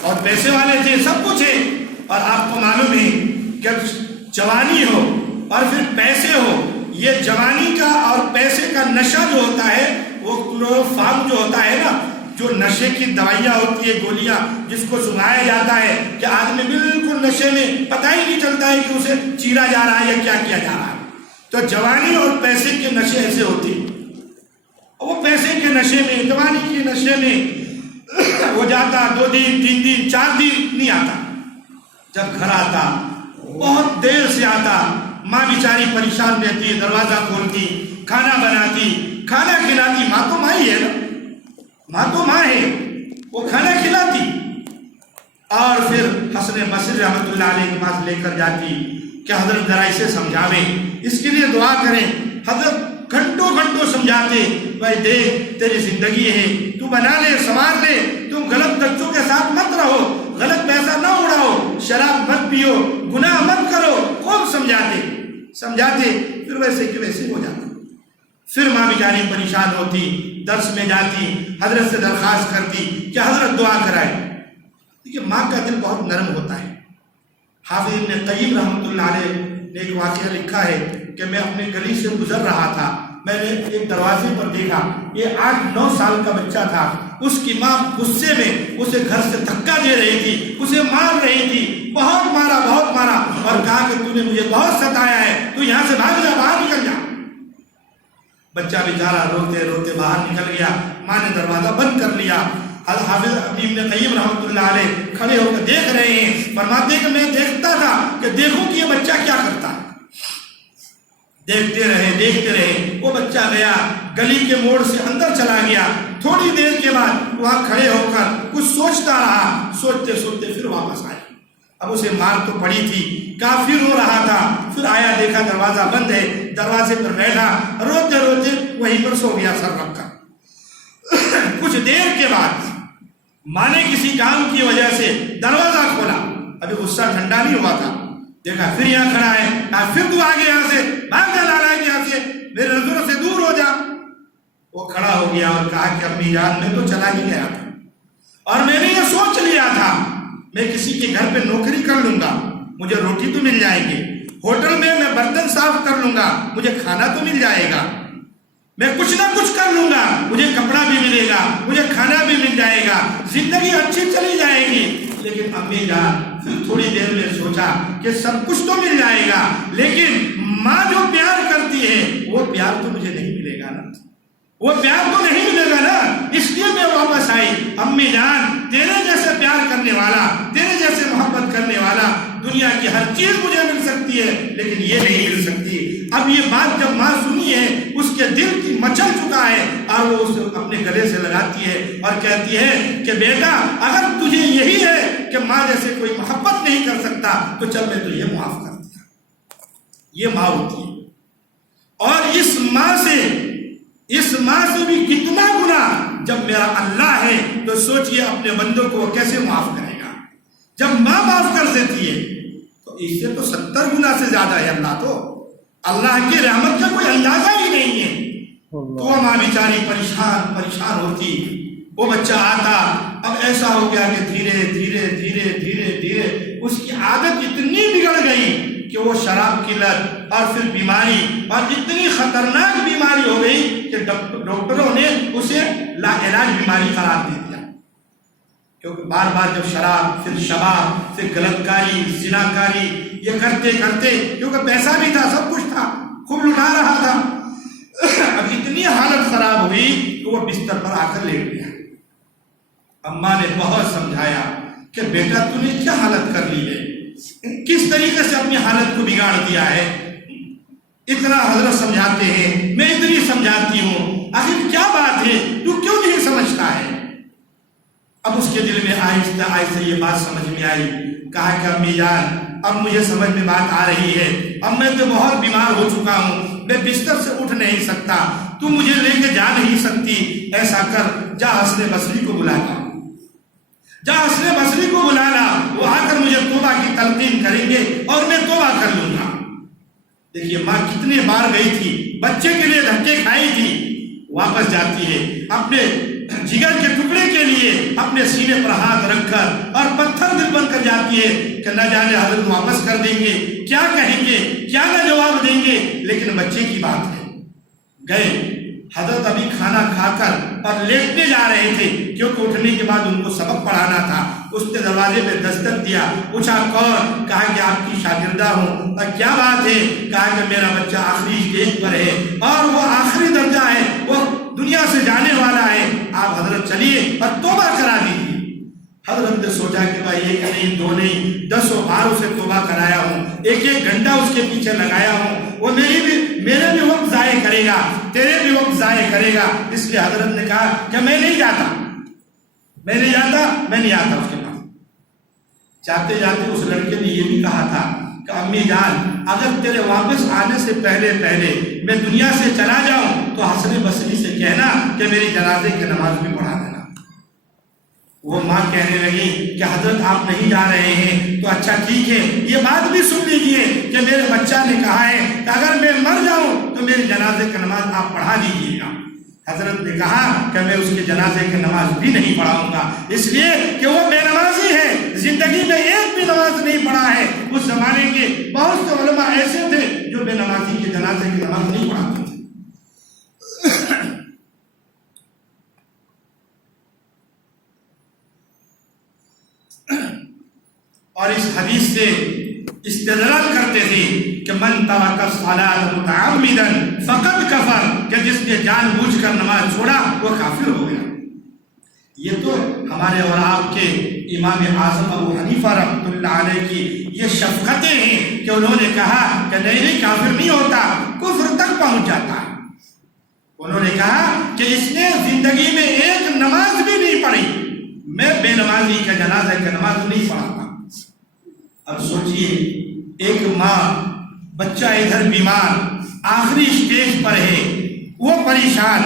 اور پیسے والے تھے، سب کچھ ہے۔ اور آپ کو معلوم ہے کہ جوانی ہو اور پھر پیسے ہو، یہ جوانی کا اور پیسے کا نشہ جو ہوتا ہے وہ کلوروفارم جو ہوتا ہے نا، جو نشے کی دوائیاں ہوتی ہے، گولیاں جس کو سنایا جاتا ہے کہ آدمی بالکل نشے میں پتہ ہی نہیں چلتا ہے کہ اسے چیرا جا رہا ہے یا کیا کیا جا رہا ہے۔ تو جوانی اور پیسے کے نشے ایسے ہوتے ہیں، وہ پیسے کے نشے میں، جوانی کے نشے میں وہ جاتا 2 دن 3 دن 4 دن نہیں آتا، جب گھر آتا بہت دیر سے آتا، ماں بیچاری پریشان رہتی، دروازہ کھولتی، کھانا بناتی، کھانا کھلاتی، ماں تو ماں ہی ہے نا، ماں تو ماں ہے، وہ کھانا کھلاتی، اور پھر حسن بصری رحمۃ اللہ علیہ کے پاس لے کر جاتی کہ حضرت ذرا اسے سمجھاویں، اس کے لیے دعا کریں۔ حضرت گھنٹوں گھنٹوں سمجھاتے، بھائی دیکھ تیری زندگی ہے، تو بنا لے، سنوار لے، تم غلط بچوں کے ساتھ مت رہو، غلط پیسہ نہ اڑاؤ، شراب مت پیو، گناہ مت کرو۔ کون سمجھاتے پھر ویسے کہ ویسے ہو جاتا۔ پھر ماں بیچاری پریشان ہوتی، درس میں جاتی، حضرت سے درخواست کرتی کہ حضرت دعا کرائے۔ دیکھیے ماں کا دل بہت نرم ہوتا ہے۔ حافظ ابن قیم رحمۃ اللہ علیہ نے ایک واقعہ لکھا ہے کہ میں اپنے گلی سے گزر رہا تھا، میں نے ایک دروازے پر دیکھا، یہ 8-9 سال کا بچہ تھا، اس کی ماں غصے میں اسے گھر سے دھکا دے رہی تھی، اسے مار رہی تھی، بہت مارا اور کہا کہ تو نے مجھے بہت ستایا ہے، تو یہاں سے بھاگ جا، باہر نکل جا۔ بچہ بیچارہ روتے روتے باہر نکل گیا، ماں نے دروازہ بند کر لیا۔ حافظ ابن قیم رحمۃ اللہ علیہ کھڑے ہو کر دیکھ رہے ہیں، فرماتے کہ میں دیکھتا تھا کہ دیکھوں کہ یہ بچہ کیا کرتا ہے۔ دیکھتے رہے، وہ بچہ گیا، گلی کے موڑ سے اندر چلا گیا، تھوڑی دیر کے بعد وہاں کھڑے ہو کر کچھ سوچتا رہا، سوچتے سوچتے پھر واپس آیا۔ اب اسے مار تو پڑی تھی، کافر رو رہا تھا، پھر آیا دیکھا دروازہ بند ہے، دروازے پر بیٹھا، روتے روتے وہیں پر سو گیا سر رکھ کر۔ کچھ دیر کے بعد ماں نے کسی کام کی وجہ سے دروازہ کھولا، ابھی غصہ ٹھنڈا نہیں ہوا تھا، دیکھا پھر یہاں کھڑا ہے، پھر تو آگے یہاں سے بھاگ جا، نالائق یہاں سے، میرے نظروں سے دور ہو جا۔ وہ کھڑا ہو گیا اور کہا کہ امی جان میں تو چلا ہی گیا تھا، اور میں نے یہ سوچ لیا تھا میں کسی کے گھر پہ نوکری کر لوں گا، مجھے روٹی تو مل جائے گی، ہوٹل میں برتن صاف کر لوں گا، مجھے کھانا تو مل جائے گا، میں کچھ نہ کچھ کر لوں گا، مجھے کپڑا بھی ملے گا، مجھے کھانا بھی مل جائے گا، زندگی اچھی چلی جائے گی۔ لیکن امی جان پھر تھوڑی دیر میں سوچا کہ سب کچھ تو مل جائے گا، لیکن ماں جو پیار کرتی ہے وہ پیار تو مجھے نہیں ملے گا نا، وہ پیار تو نہیں ملے گا نا، اس لیے میں واپس آئی۔ امی جان تیرے جیسے پیار کرنے والا، تیرے جیسے محبت کرنے والا، دنیا کی ہر چیز مجھے مل سکتی ہے لیکن یہ نہیں مل سکتی۔ اب یہ بات جب ماں سنی ہے، اس کے دل کی مچل چکا ہے، اور وہ اسے اپنے گلے سے لگاتی ہے اور کہتی ہے کہ بیٹا اگر تجھے یہی ہے کہ ماں جیسے کوئی محبت نہیں کر سکتا تو چل میں تجھے معاف کر دیا۔ یہ ماں ہوتی ہے، اور اس ماں سے بھی کتنا گناہ جب میرا اللہ ہے تو سوچئے اپنے بندوں کو کیسے معاف کرے گا۔ جب ماں معاف کر دیتی ہے تو اس سے تو 70 گنا سے زیادہ ہے اللہ، تو اللہ کی رحمت کا کوئی اندازہ ہی نہیں ہے۔ تو ماں بیچاری پریشان ہوتی، وہ بچہ آتا، اب ایسا ہو گیا کہ دھیرے دھیرے اس کی عادت اتنی بگڑ گئی کہ وہ شراب کی لت اور پھر بیماری، اور اتنی خطرناک بیماری ہو گئی کہ ڈاکٹروں نے اسے لا علاج بیماری قرار دے دیا، کیونکہ بار بار جب شراب، پھر شباب، پھر غلط کاری، زنا کاری، یہ کرتے کرتے، کیونکہ پیسہ بھی تھا، سب کچھ تھا، خوب لٹا رہا تھا، اب اتنی حالت خراب ہوئی کہ وہ بستر پر آ کر لیٹ گیا۔ اماں نے بہت سمجھایا کہ بیٹا تو نے کیا حالت کر لی ہے، کس طریقے سے اپنی حالت کو بگاڑ دیا ہے۔ اتنا حضرت سمجھاتے ہیں، میں اتنی سمجھاتی ہوں، آخر کیا بات ہے، تو کیوں نہیں سمجھتا ہے؟ اب اس کے دل میں آہستہ آہستہ یہ بات سمجھ میں آئی، کہا کہ امی جان اب مجھے سمجھ میں بات آ رہی ہے، اب میں تو بہت بیمار ہو چکا ہوں، میں بستر سے اٹھ نہیں سکتا، تو مجھے لے کے جا نہیں سکتی، ایسا کر جا حسن بصری کو بلا لا، جا حسن بصری کو بلا لا، وہ آ کر مجھے توبہ کی تلقین کریں گے اور میں توبہ کر لوں گا۔ دیکھیے ماں کتنے بار گئی تھی، بچے کے لیے دھکے کھائی تھی، واپس جاتی ہے اپنے جگر کے ٹکڑے کے لیے اپنے سینے پر ہاتھ رکھ کر اور پتھر دل بن کر جاتی ہے کہ نہ جانے حضرت واپس کر دیں گے، کیا کہیں گے، کیا نہ جواب دیں گے، لیکن بچے کی بات ہے۔ گئے حضرت ابھی کھانا کھا کر اور لیٹنے جا رہے تھے، کیونکہ اٹھنے کے بعد ان کو سبق پڑھانا تھا۔ اس نے دروازے میں دستک دیا، پوچھا کون؟ کہا کہ آپ کی شاگردہ ہوں۔ اور کیا بات ہے؟ کہا کہ میرا بچہ آخری اسٹیج پر ہے اور وہ آخری درجہ ہے، وہ دنیا سے جانے والا ہے، آپ حضرت چلیے اور توبہ کرا دیجیے۔ حضرت نے سوچا کہ بھائی ایک نہیں دو نہیں 10 بار اسے توبہ کرایا ہوں، ایک ایک گھنٹہ اس کے پیچھے لگایا ہوں، وہ میرے بھی وقت ضائع کرے گا، تیرے بھی وقت ضائع کرے گا، اس لیے حضرت نے کہا کہ میں نہیں جاتا میں نہیں آتا اس کے پاس۔ جاتے جاتے اس لڑکے نے یہ بھی کہا تھا کہ امی جان اگر تیرے واپس آنے سے پہلے میں دنیا سے چلا جاؤں تو حسن بصری سے کہنا کہ میری جنازے کی نماز بھی پڑھا دینا۔ وہ ماں کہنے لگی کہ حضرت آپ نہیں جا رہے ہیں تو اچھا ٹھیک ہے، یہ بات بھی سن لیجیے کہ میرے بچہ نے کہا ہے کہ اگر میں مر جاؤں تو میری جنازے کی نماز آپ پڑھا دیجیے گا۔ حضرت نے کہا کہ میں اس کے جنازے کی نماز بھی نہیں پڑھاؤں گا، اس لیے کہ وہ بے نمازی ہے، زندگی میں ایک بھی نماز نہیں پڑھا ہے۔ اس زمانے کے بہت سے علماء ایسے تھے جو بے نمازی کے جنازے کی نماز نہیں پڑھاتے تھے۔ اور اس حدیث سے استدلال کرتے تھے کہ من ترک الصلاۃ متعمدا فقد کفر، کہ جس نے جان بوجھ کر نماز چھوڑا وہ کافر ہو گیا۔ یہ تو ہمارے اور آپ کے امام اعظم ابو حنیفہ رحمۃ اللہ علیہ کی یہ شفقتیں ہیں کہ انہوں نے کہا کہ نہیں کافر نہیں ہوتا، کفر تک پہنچ جاتا ہے۔ انہوں نے کہا کہ اس نے زندگی میں ایک نماز بھی نہیں پڑھی، میں بے نمازی کا جنازہ کی نماز نہیں پڑھاتا۔ اب سوچئے ایک ماں، بچہ ادھر بیمار، آخری اسٹیج پر ہے، وہ پریشان،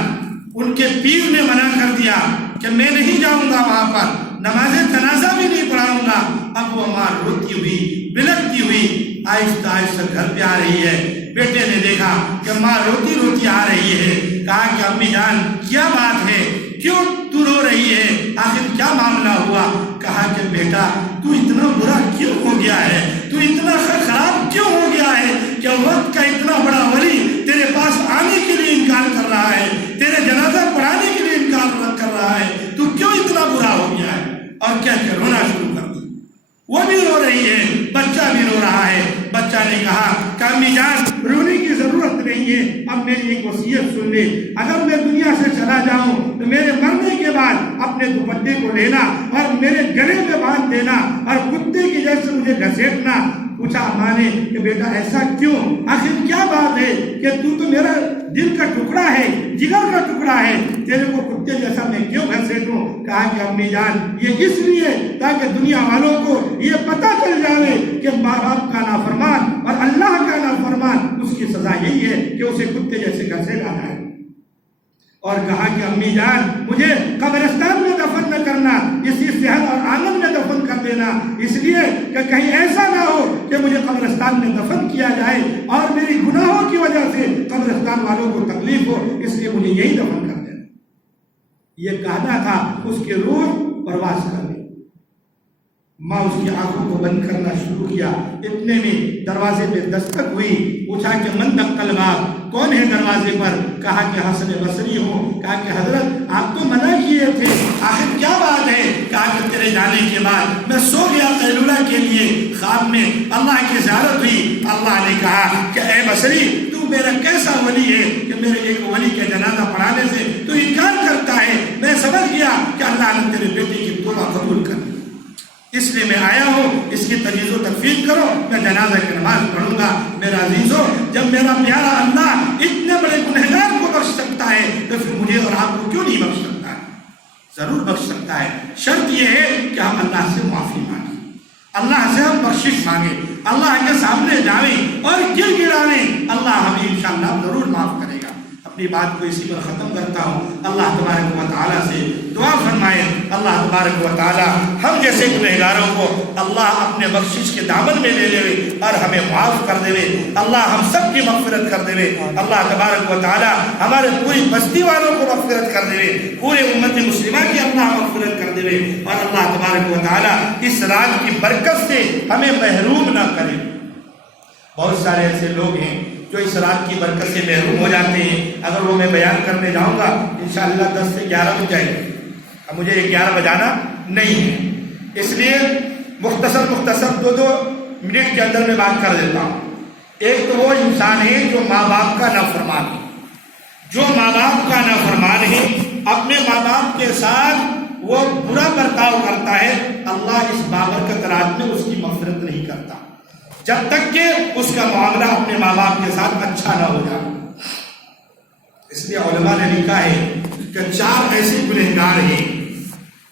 ان کے پیر نے منع کر دیا کہ میں نہیں جاؤں گا وہاں پر، نماز جنازہ بھی نہیں پڑھاؤں گا۔ اب وہ ماں روتی ہوئی بلکتی ہوئی آہستہ آہستہ گھر پہ آ رہی ہے۔ بیٹے نے دیکھا کہ ماں روتی روتی آ رہی ہے، کہا کہ امی جان کیا بات ہے، کیوں تو رو رہی ہے، آخر کیا معاملہ ہوا؟ کہا کہ بیٹا تو اتنا برا کیوں ہو گیا ہے، تو اتنا خراب کیوں ہو گیا ہے کہ وقت کا اتنا بڑا ولی تیرے پاس آنے کے لیے انکار کر رہا ہے، تیرے جنازہ پڑھانے کے لیے انکار کر رہا ہے، تو کیوں اتنا برا ہو گیا ہے؟ اور کیا کہ رونا شروع کر دیا۔ وہ بھی رو رہی ہے، بچہ بھی رو رہا ہے۔ بچہ نے کہا کہ امی جان رونے کی ضرورت نہیں ہے، اب میری ایک وصیت سن لے، اگر میں دنیا سے چلا جاؤں تو میرے مرنے کے بعد اپنے دوپٹے کو لینا اور میرے گلے میں باندھ دینا اور کتے کی جیسے مجھے گھسیٹنا۔ پوچھا ماں نے کہ بیٹا ایسا کیوں، آخر کیا بات ہے کہ تو میرا دل کا ٹکڑا ہے، جگر کا ٹکڑا ہے، تیرے کو کتے جیسا میں کیوں گھسیٹوں؟ کہا کہ امی جان یہ اس لیے تاکہ دنیا والوں کو یہ پتہ چل جائے کہ ماں باپ کا نافرمان اور اللہ کا نافرمان اس کی سزا یہی ہے کہ اسے کتے جیسے گھسیٹا جائے۔ اور کہا کہ امی جان مجھے قبرستان میں دفن نہ کرنا، اسی صحت اور آنگن میں دفن کر دینا، اس لیے کہ کہیں ایسا نہ ہو کہ مجھے قبرستان میں دفن کیا جائے اور میری گناہوں کی وجہ سے قبرستان والوں کو تکلیف ہو، اس لیے مجھے یہی دفن کر دینا۔ یہ کہنا تھا، اس کی روح پرواز کر لی۔ ماں اس کی آنکھوں کو بند کرنا شروع کیا، اتنے میں دروازے پہ دستک ہوئی۔ پوچھا کہ من دق الباب، کون ہے دروازے پر؟ کہا کہ حسن بصری ہوں۔ کہا کہ حضرت آپ تو منع کیے تھے، آخر کیا بات ہے؟ کہا کہ تیرے جانے کے بعد میں سو گیا قیلولہ کے لیے، خواب میں اللہ کی زیارت ہوئی، اللہ نے کہا کہ اے بصری تو میرا کیسا ولی ہے کہ میرے ایک ولی کے جنازہ پڑھانے سے تو انکار کرتا ہے؟ میں سمجھ گیا کہ اللہ نے تیرے بیٹے کی توبہ قبول کر لی، اس لیے میں آیا ہوں، اس کی تجویز و تفویض کرو، میں جنازہ کی نماز پڑھوں گا۔ میرا عزیزو، جب میرا پیارا اللہ اتنے بڑے گنہگار کو بخش سکتا ہے تو پھر مجھے اور آپ کو کیوں نہیں بخش سکتا ہے؟ ضرور بخش سکتا ہے، شرط یہ ہے کہ ہم اللہ سے معافی مانگیں، اللہ سے ہم بخشش مانگیں، اللہ کے سامنے جائیں اور گر گڑاویں، اللہ ہمیں انشاءاللہ ضرور معاف کرے گا۔ اپنی بات کو اسی پر ختم کرتا ہوں۔ اللہ تبارک و تعالیٰ سے دعا فرمائے، اللہ تبارک و تعالیٰ ہم جیسے گنہگاروں کو اللہ اپنے بخشش کے دامن میں لے لے اور ہمیں معاف کر دے، اللہ ہم سب کی مغفرت کر دے، اللہ تبارک و تعالیٰ ہمارے پوری بستی والوں کو مغفرت کر دے، پورے امت مسلمہ کی اللہ مغفرت کر دے، اور اللہ تبارک و تعالیٰ اس رات کی برکت سے ہمیں محروم نہ کرے۔ بہت سارے ایسے لوگ ہیں جو اس رات کی برکت سے محروم ہو جاتے ہیں۔ اگر وہ میں بیان کرنے جاؤں گا انشاءاللہ 10 سے 11 بج جائے گی، اب مجھے 11 بجانا نہیں ہے، اس لیے مختصر 2 منٹ کے اندر میں بات کر دیتا ہوں۔ ایک تو وہ انسان ہے جو ماں باپ کا نافرمان ہے، جو ماں باپ کا نافرمان ہے، اپنے ماں باپ کے ساتھ وہ برا برتاؤ کرتا ہے، اللہ اس بابرکت رات میں اس کی مغفرت نہیں کرتا جب تک کہ اس کا معاملہ اپنے ماں باپ کے ساتھ اچھا نہ ہو جائے۔ اس لیے علماء نے لکھا ہے کہ 4 ایسے گنہگار ہیں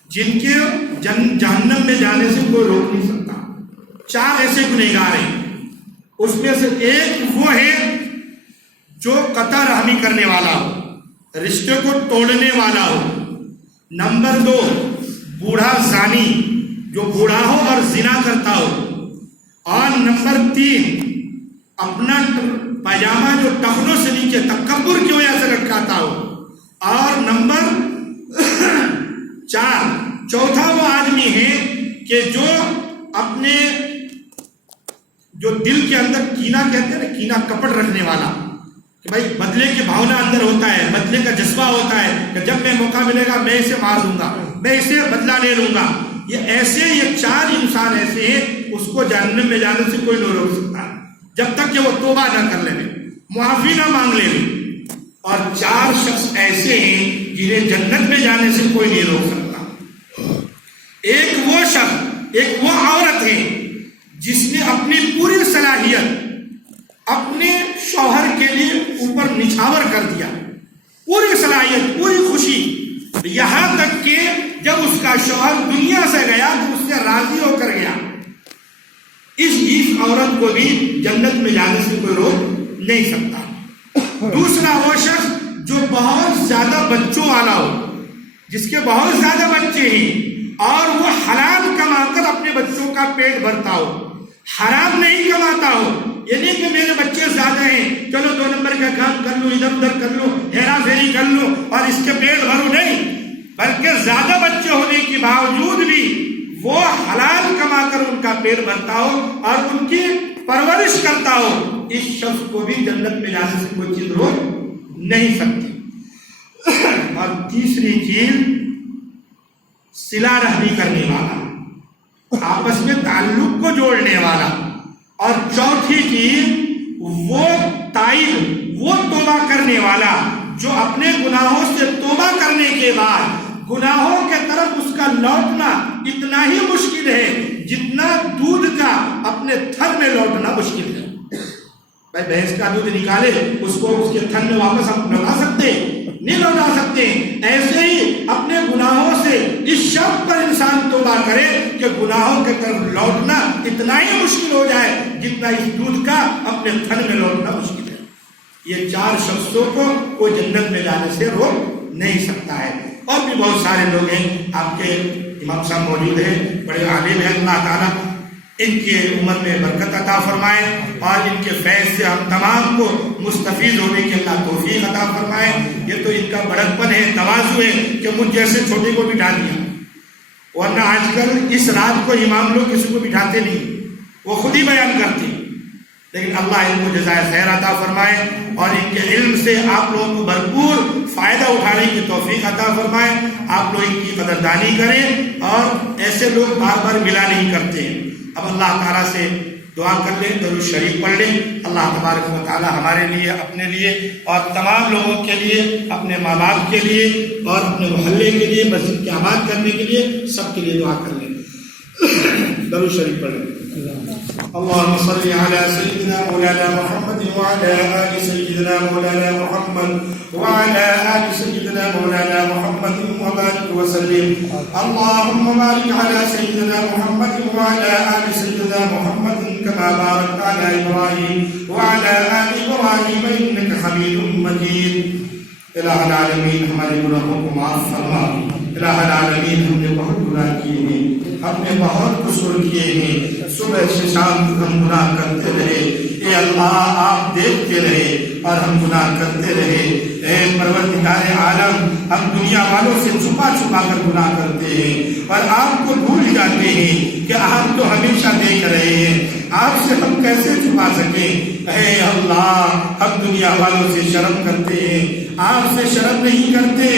جن کے جہنم میں جانے سے کوئی روک نہیں سکتا۔ 4 ایسے گنہگار ہیں، اس میں سے ایک وہ ہے جو قطع رحمی کرنے والا ہو، رشتے کو توڑنے والا ہو۔ نمبر 2 بوڑھا زانی، جو بوڑھا ہو اور زنا کرتا ہو۔ اور نمبر 3 اپنا پاجامہ جو ٹخنوں سے نیچے تکبر کی وجہ سے لٹکاتا ہو۔ اور نمبر 4 چوتھا وہ آدمی ہے کہ جو اپنے جو دل کے اندر کینہ کہتے ہیں نا، کینہ کپٹ رکھنے والا، کہ بھائی بدلے کی بھاونا اندر ہوتا ہے، بدلے کا جذبہ ہوتا ہے کہ جب میں موقع ملے گا میں اسے مار دوں گا، میں اسے بدلہ لے لوں گا۔ یہ 4 انسان ایسے ہیں، اس کو جہنم میں جانے سے کوئی نہ روک سکتا جب تک کہ وہ توبہ نہ کر لے، معافی نہ مانگ لے۔ اور 4 شخص ایسے ہیں جنہیں جنت میں جانے سے کوئی نہیں روک سکتا۔ ایک وہ شخص، ایک وہ عورت ہے جس نے اپنی پوری صلاحیت اپنے شوہر کے لیے اوپر نچھاور کر دیا، پوری صلاحیت، پوری خوشی، یہاں تک کہ جب اس کا شوہر دنیا سے گیا تو اس سے راضی ہو کر گیا۔ اس عورت کو بھی جنت میں جانے سے کوئی روک نہیں سکتا۔ دوسرا وہ شخص جو بہت زیادہ بچوں والا ہو، جس کے بہت زیادہ بچے ہیں اور وہ حلال کما کر اپنے بچوں کا پیٹ بھرتا ہو، حرام نہیں کماتا ہو، یعنی کہ میرے بچے زیادہ ہیں چلو 2 نمبر کا کام کر لوں، ادھر ادھر کر لوں، ہیرا پھیری کر لوں اور اس کے پیٹ بھروں، نہیں، بلکہ زیادہ بچے ہونے کے باوجود بھی وہ حلال کما کر ان کا پیٹ بھرتا ہو اور ان کی پرورش کرتا ہو، اس شخص کو بھی جنت میں جانے سے کوئی چیز روک نہیں سکتی۔ اور تیسری چیز صلہ رحمی کرنے والا، آپس میں تعلق کو جوڑنے والا۔ اور چوتھی چیز وہ تائب، وہ توبہ کرنے والا جو اپنے گناہوں سے توبہ کرنے کے بعد گناہوں کے طرف اس کا لوٹنا اتنا ہی مشکل ہے جتنا دودھ کا اپنے تھن میں لوٹنا مشکل ہے۔ بھائی بھینس کا دودھ نکالے اس کو اس کے تھن میں واپس ہم لوٹا سکتے نہیں لوٹا سکتے، ایسے ہی اپنے گناہوں سے اس شرط پر انسان توبہ کرے کہ گناہوں کے طرف لوٹنا اتنا ہی مشکل ہو جائے جتنا اس دودھ کا اپنے تھن میں لوٹنا مشکل ہے۔ یہ 4 شخصوں کو کوئی جنت میں جانے سے روک نہیں سکتا ہے۔ اور بھی بہت سارے لوگ ہیں، آپ کے امام صاحب موجود ہیں، بڑے عالم ہیں، اللہ تعالیٰ ان کی عمر میں برکت عطا فرمائے اور ان کے فیض سے ہم تمام کو مستفید ہونے کے اللہ توفیق عطا فرمائے۔ یہ تو ان کا بڑکپن ہے، تواضع ہے کہ مجھ جیسے چھوٹے کو بٹھا دیا، ورنہ آج کل اس رات کو امام لوگ کسی کو بٹھاتے نہیں، وہ خود ہی بیان کرتے، لیکن اللہ ان کو جزائے خیر عطا فرمائے اور ان کے علم سے آپ لوگوں کو بھرپور فائدہ اٹھانے کی توفیق عطا فرمائے. آپ لوگ ان کی قدردانی کریں اور ایسے لوگ بار بار ملا نہیں کرتے. اب اللہ تعالیٰ سے دعا کر لیں, درود شریف پڑھ لیں. اللہ تبارک و تعالیٰ ہمارے لیے, اپنے لیے اور تمام لوگوں کے لیے, اپنے ماں باپ کے لیے اور اپنے محلے کے لیے, مسجد کی آباد کرنے کے لیے سب کے لیے دعا کر لیں. درود شریف پڑھ لیں. اللهم صل على سيدنا مولانا محمد وعلى آل سيدنا مولانا محمد وعلى آل سيدنا مولانا محمد وبارك وسلم. اللهم بارك على سيدنا محمد وعلى آل سيدنا محمد كما باركت على إبراهيم وعلى آل إبراهيم إنك حميد مجيد. الہ العالمین ہمارے گناہوں کو معاف فرما. الہ العالمین ہم نے بہت گناہ کیے ہیں, ہم نے بہت قصور کیے ہیں, صبح سے شام تک ہم گناہ کرتے رہے. اے اللہ آپ دیکھتے رہے اور ہم گناہ کرتے رہے. اے پروردگار عالم ہم دنیا والوں سے چھپا چھپا کر گناہ کرتے ہیں اور آپ کو بھول جاتے ہیں کہ آپ تو ہمیشہ دیکھ رہے ہیں, آپ سے ہم کیسے چھپا سکیں. اے اللہ ہم دنیا والوں سے شرم کرتے ہیں, آپ سے شرم نہیں کرتے.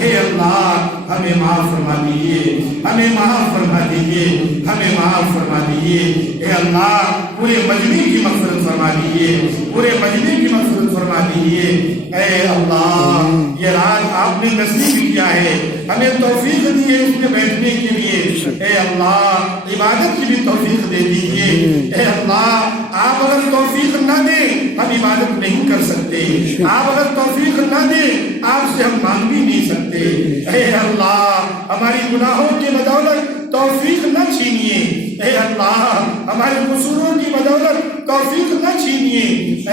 اے اللہ ہمیں معاف فرما دیجیے, ہمیں معاف فرما دیجیے, ہمیں معاف فرما دیجیے. اے اللہ پورے مجمع کی مغفرت فرما دیجیے, پورے مجمع کی مغفرت فرما دیجیے. اے اللہ یہ رات آپ نے نصیب کیا ہے, ہمیں توفیق دی ہے اس میں بیٹھنے کے لیے. اے اللہ عبادت کی بھی توفیق دے دیجیے. اے اللہ آپ اگر توفیق نہ دیں ہم عبادت نہیں کر سکتے, آپ اگر توفیق نہ دیں آپ سے ہم مانگ بھی نہیں سکتے. اے اللہ ہماری گناہوں کے بدولت توفیق نہ چھینیے. اے اللہ ہمارے قصوروں کی بدولت توفیق نہ چھینیے.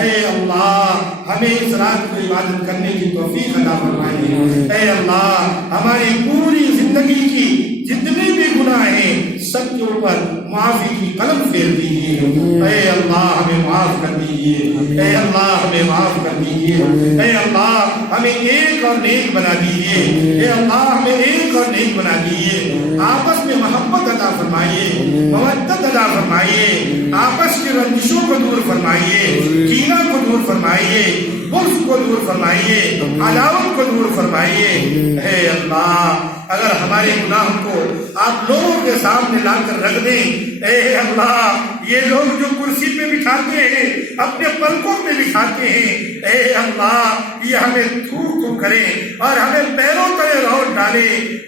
اے اللہ ہمیں اس رات کو عبادت کرنے کی توفیق عطا فرمائیے. اے اللہ ہماری پوری زندگی کی جتنے بھی گناہ ہیں سب کے اوپر معافی کی قلم پھیر دیجیے. اے اللہ ہمیں معاف کر دیجیے. اے اللہ ہمیں معاف کر دیجیے. اے اللہ ہمیں ایک اور نیک بنا دیجیے. اے اللہ ہمیں ایک اور نیک بنا دیجیے. آپس میں محبت عطا فرمائیے, مودت عطا فرمائیے, آپس کی رنجشوں کو دور فرمائیے, کینہ کو دور فرمائیے, بغض کو دور فرمائیے, عداوت کو دور فرمائیے. اے اللہ اگر ہمارے گناہوں کو آپ لوگوں کے سامنے لا کر رکھ دیں, اے اللہ یہ لوگ جو کرسی پہ بٹھاتے ہیں اپنے پلکوں پہ بٹھاتے ہیں, اے اللہ یہ ہمیں تھو کرے اور ہمیں پیروں تلے روٹ ڈالے.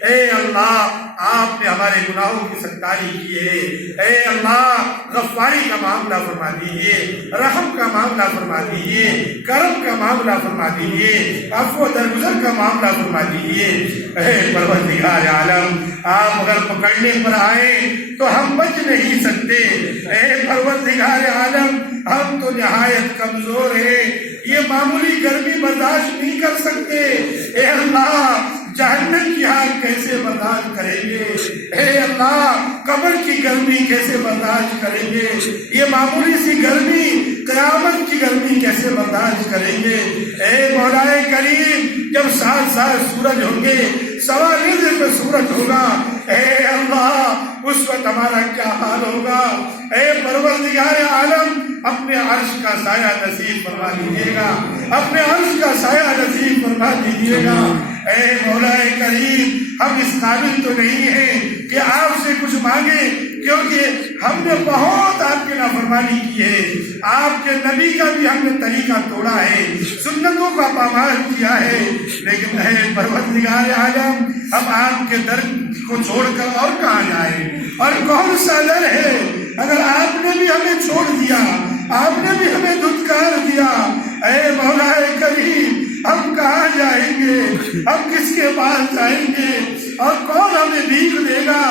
اے اللہ آپ نے ہمارے گناہوں کی ستاری کی ہے. اے اللہ غفاری کا معاملہ فرما دیجیے, رحم کا معاملہ فرما دیجیے, کرم کا معاملہ فرما دیجیے, عفو و درگزر کا معاملہ فرما دیجیے. اے پروردگار عالم آپ اگر پکڑنے پر آئے تو ہم بچ نہیں سکتے. اے پروردگار عالم ہم تو نہایت کمزور ہیں, یہ معمولی گرمی برداشت نہیں کر سکتے. اے اللہ جہنم کی آگ کیسے برداشت کریں گے. اے اللہ قبر کی گرمی کیسے برداشت کریں گے. یہ معمولی سی گرمی قیامت کی گرمی کیسے برداشت کریں گے. اے مولا کریم جب 7 سورج ہوں گے, سوا نیزے پہ سورج ہوگا, اے اللہ اس وقت ہمارا کیا حال ہوگا. اے پروردگار عالم اپنے عرش کا سایہ نصیب فرما دیجیے گا, اپنے عرش کا سایہ نصیب فرما دیجیے گا. اے مولا کریم ہم اس قابل تو نہیں ہیں کہ آپ سے کچھ مانگیں, کیونکہ ہم نے بہت آپ کی نافرمانی کی ہے. آپ کے نبی کا بھی ہم نے طریقہ توڑا ہے, سنتوں کا پامال کیا ہے. لیکن اے پروردگار عالم ہم آپ کے در کو چھوڑ کر اور کہاں جائیں, اور کون سا در ہے. اگر آپ نے بھی ہمیں چھوڑ دیا, آپ نے بھی ہمیں دھتکار دیا, اے مولا کریم ہم کہاں جائیں گے, ہم کس کے پاس جائیں گے, اور کون ہمیں بھیک دے گا.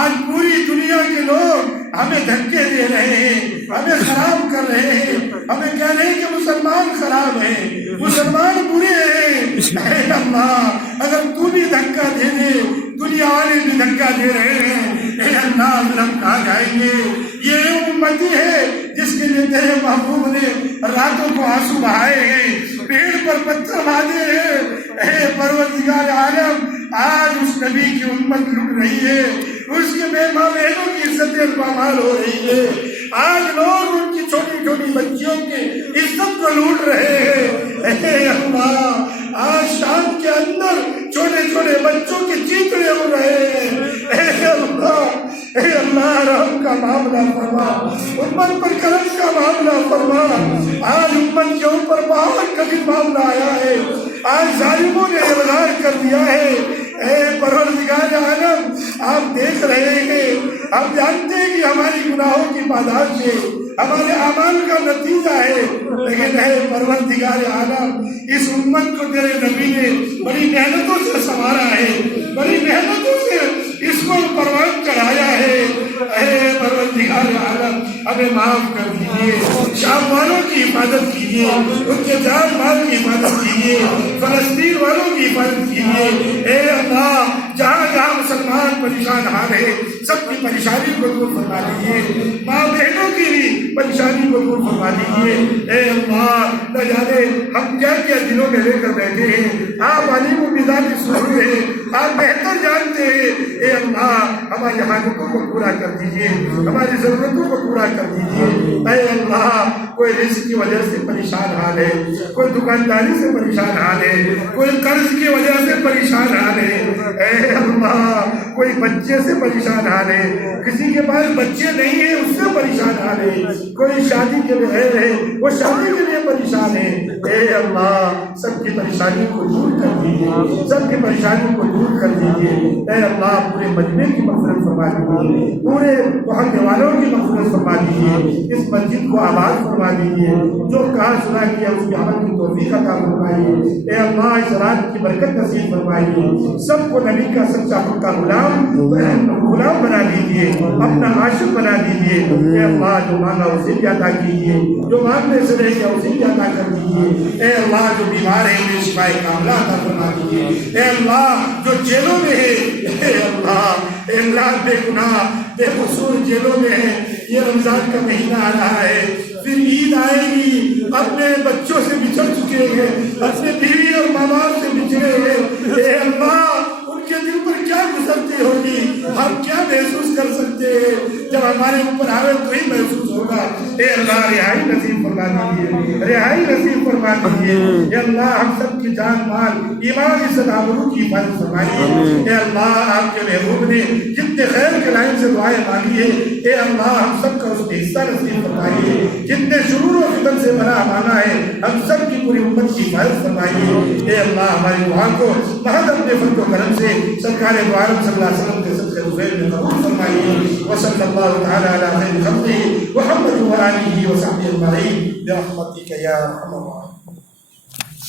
آج پوری دنیا کے لوگ ہمیں دھکے دے رہے ہیں, ہمیں خراب کر رہے ہیں, ہمیں کہہ رہے ہیں کہ مسلمان خراب ہیں, مسلمان برے ہیں. اے اللہ اگر تو بھی دھکا دے دے, دنیا والے بھی دھکا دے رہے ہیں, اے اللہ ہم کہاں جائیں گے. یہ امتی ہے جس کے لیے تیرے محبوب نے راتوں کو آنسو بہائے ہیں, پیڑ پر پتھر باندھے ہیں. اے پروردگار عالم آج اس نبی کی امت لٹ رہی ہے, اس کے ماں بہنوں کی عزتیں پامال ہو رہی ہے. آج لوگ ان کی چھوٹی چھوٹی بچیوں کی عزت کو لوٹ رہے ہیں۔ اے اللہ آج شام کے اندر چھوٹے چھوٹے بچوں کے چیتڑے ہو رہے ہیں۔ اے اللہ رحم کا معاملہ فرما، امت پر کرم کا معاملہ فرما۔ آج امت کے اوپر بہت کٹھن معاملہ آیا ہے، آج ظالموں نے اظہار کر دیا ہے۔ اے پروردگار عالم آپ دیکھ رہے ہیں، آپ جانتے ہیں کہ ہماری گناہوں کی پاداش ہے، ہمارے اعمال کا نتیجہ ہے، لیکن اے پروردگار عالم اس امت کو تیرے نبی نے بڑی محنتوں سے سنوارا ہے، بڑی محنتوں سے اس کو پروان چڑھایا ہے۔ اے پروردگار عالم ہمیں معاف کر دیجیے، شام والوں کی حفاظت کیجیے، ان کے جان مال کی حفاظت کیجیے، فلسطین والوں کی حفاظت کیجیے۔ اے اللہ جہاں جہاں مسلمان پریشان حال ہے سب کی پریشانی کو دور فرما دیجیے، ماں بہنوں کی بھی پریشانی کو دور فرما دیجیے۔ اے اللہ نہ جانے ہم کیا کیا دلوں میں لے کر بیٹھے ہیں، آپ علیم و بذات الصدور ہیں، آپ بہتر جانتے ہیں۔ اے اللہ ہماری حاجتوں کو پورا کر دیجیے، ہماری ضرورتوں کو پورا کر دیجیے۔ اے اللہ کوئی رزق کی وجہ سے پریشان حال ہے، کوئی دکانداری سے پریشان حال ہے، کوئی قرض کی وجہ سے پریشان حال ہے۔ اے اللہ کوئی بچے سے پریشان حال ہے، کسی کے پاس بچے نہیں ہیں اس سے پریشان حال ہے، کوئی شادی کے بغیر ہے وہ شادی کے لیے پریشان ہے۔ اے اللہ سب کی پریشانی کو دور کر دیجیے، سب کی پریشانی کو دور کر دیجیے۔ اے اللہ پورے مجمع کی مغفرت فرما دیجیے، پورے محلے والوں کی مغفرت فرما دیجیے، اس مسجد کو آباد فرما دیجیے، جو کہا سنا کیا اس کے عمل کی توفیق عطا فرمائیے۔ اے اللہ اس رات کی برکت نصیب فرمائیے، سب کو نبی کا سچا پکا غلام بنا دیجیے، اپنا عاشق بنا دیجیے۔ اے اللہ جو مانگا اسے بھی عطا کیجیے، جو مانگنے سے رہ گیا اسے بھی عطا کر دیجیے۔ اے اللہ جو بیمار ہے انہیں شفائے کاملہ عطا فرما دیجیے۔ اے اللہ جو جیلوں میں ہے، اے اللہ بے گناہ بے قصور جیلوں میں ہے، یہ رمضان کا مہینہ آ رہا ہے، پھر عید آئے گی، اپنے بچوں سے بچھڑ چکے ہیں، اپنے بیوی اور ماں باپ سے بچھڑے ہیں۔ اے اللہ ان کے دل پر کیا گزرتی ہوگی، ہم کیا محسوس کر سکتے ہیں، جب ہمارے اوپر آئے تو ہی محسوس ہوگا۔ اے اللہ رہائی نصیب فرما دیجیے، رہائی نصیب فرما دیجیے۔ اے اللہ ہم سب کی جان مال ایمان عزت آبرو کی حفاظت فرمائیے۔ اے اللہ آپ کے محبوب نے جتنے خیر کے لائن سے دعائیں مانگی ہے، اے اللہ ہم سب کا اس میں حصہ نصیب فرمائیے۔ جتنے شرور و فتن سے بنا مانا ہے ہم سب کی پوری امت کی حفاظت فرمائیے۔ اے اللہ ہماری دعا کو محض اپنے فضل و کرم سے سرکار دو عالم صلی اللہ علیہ وسلم کے صدقے نزول میں قبول فرمائیے۔ وصلی اللہ تعالی علی خیر خلقہ محمد و آلہ و صحبہ اجمعین برحمتک یا ارحم الراحمین۔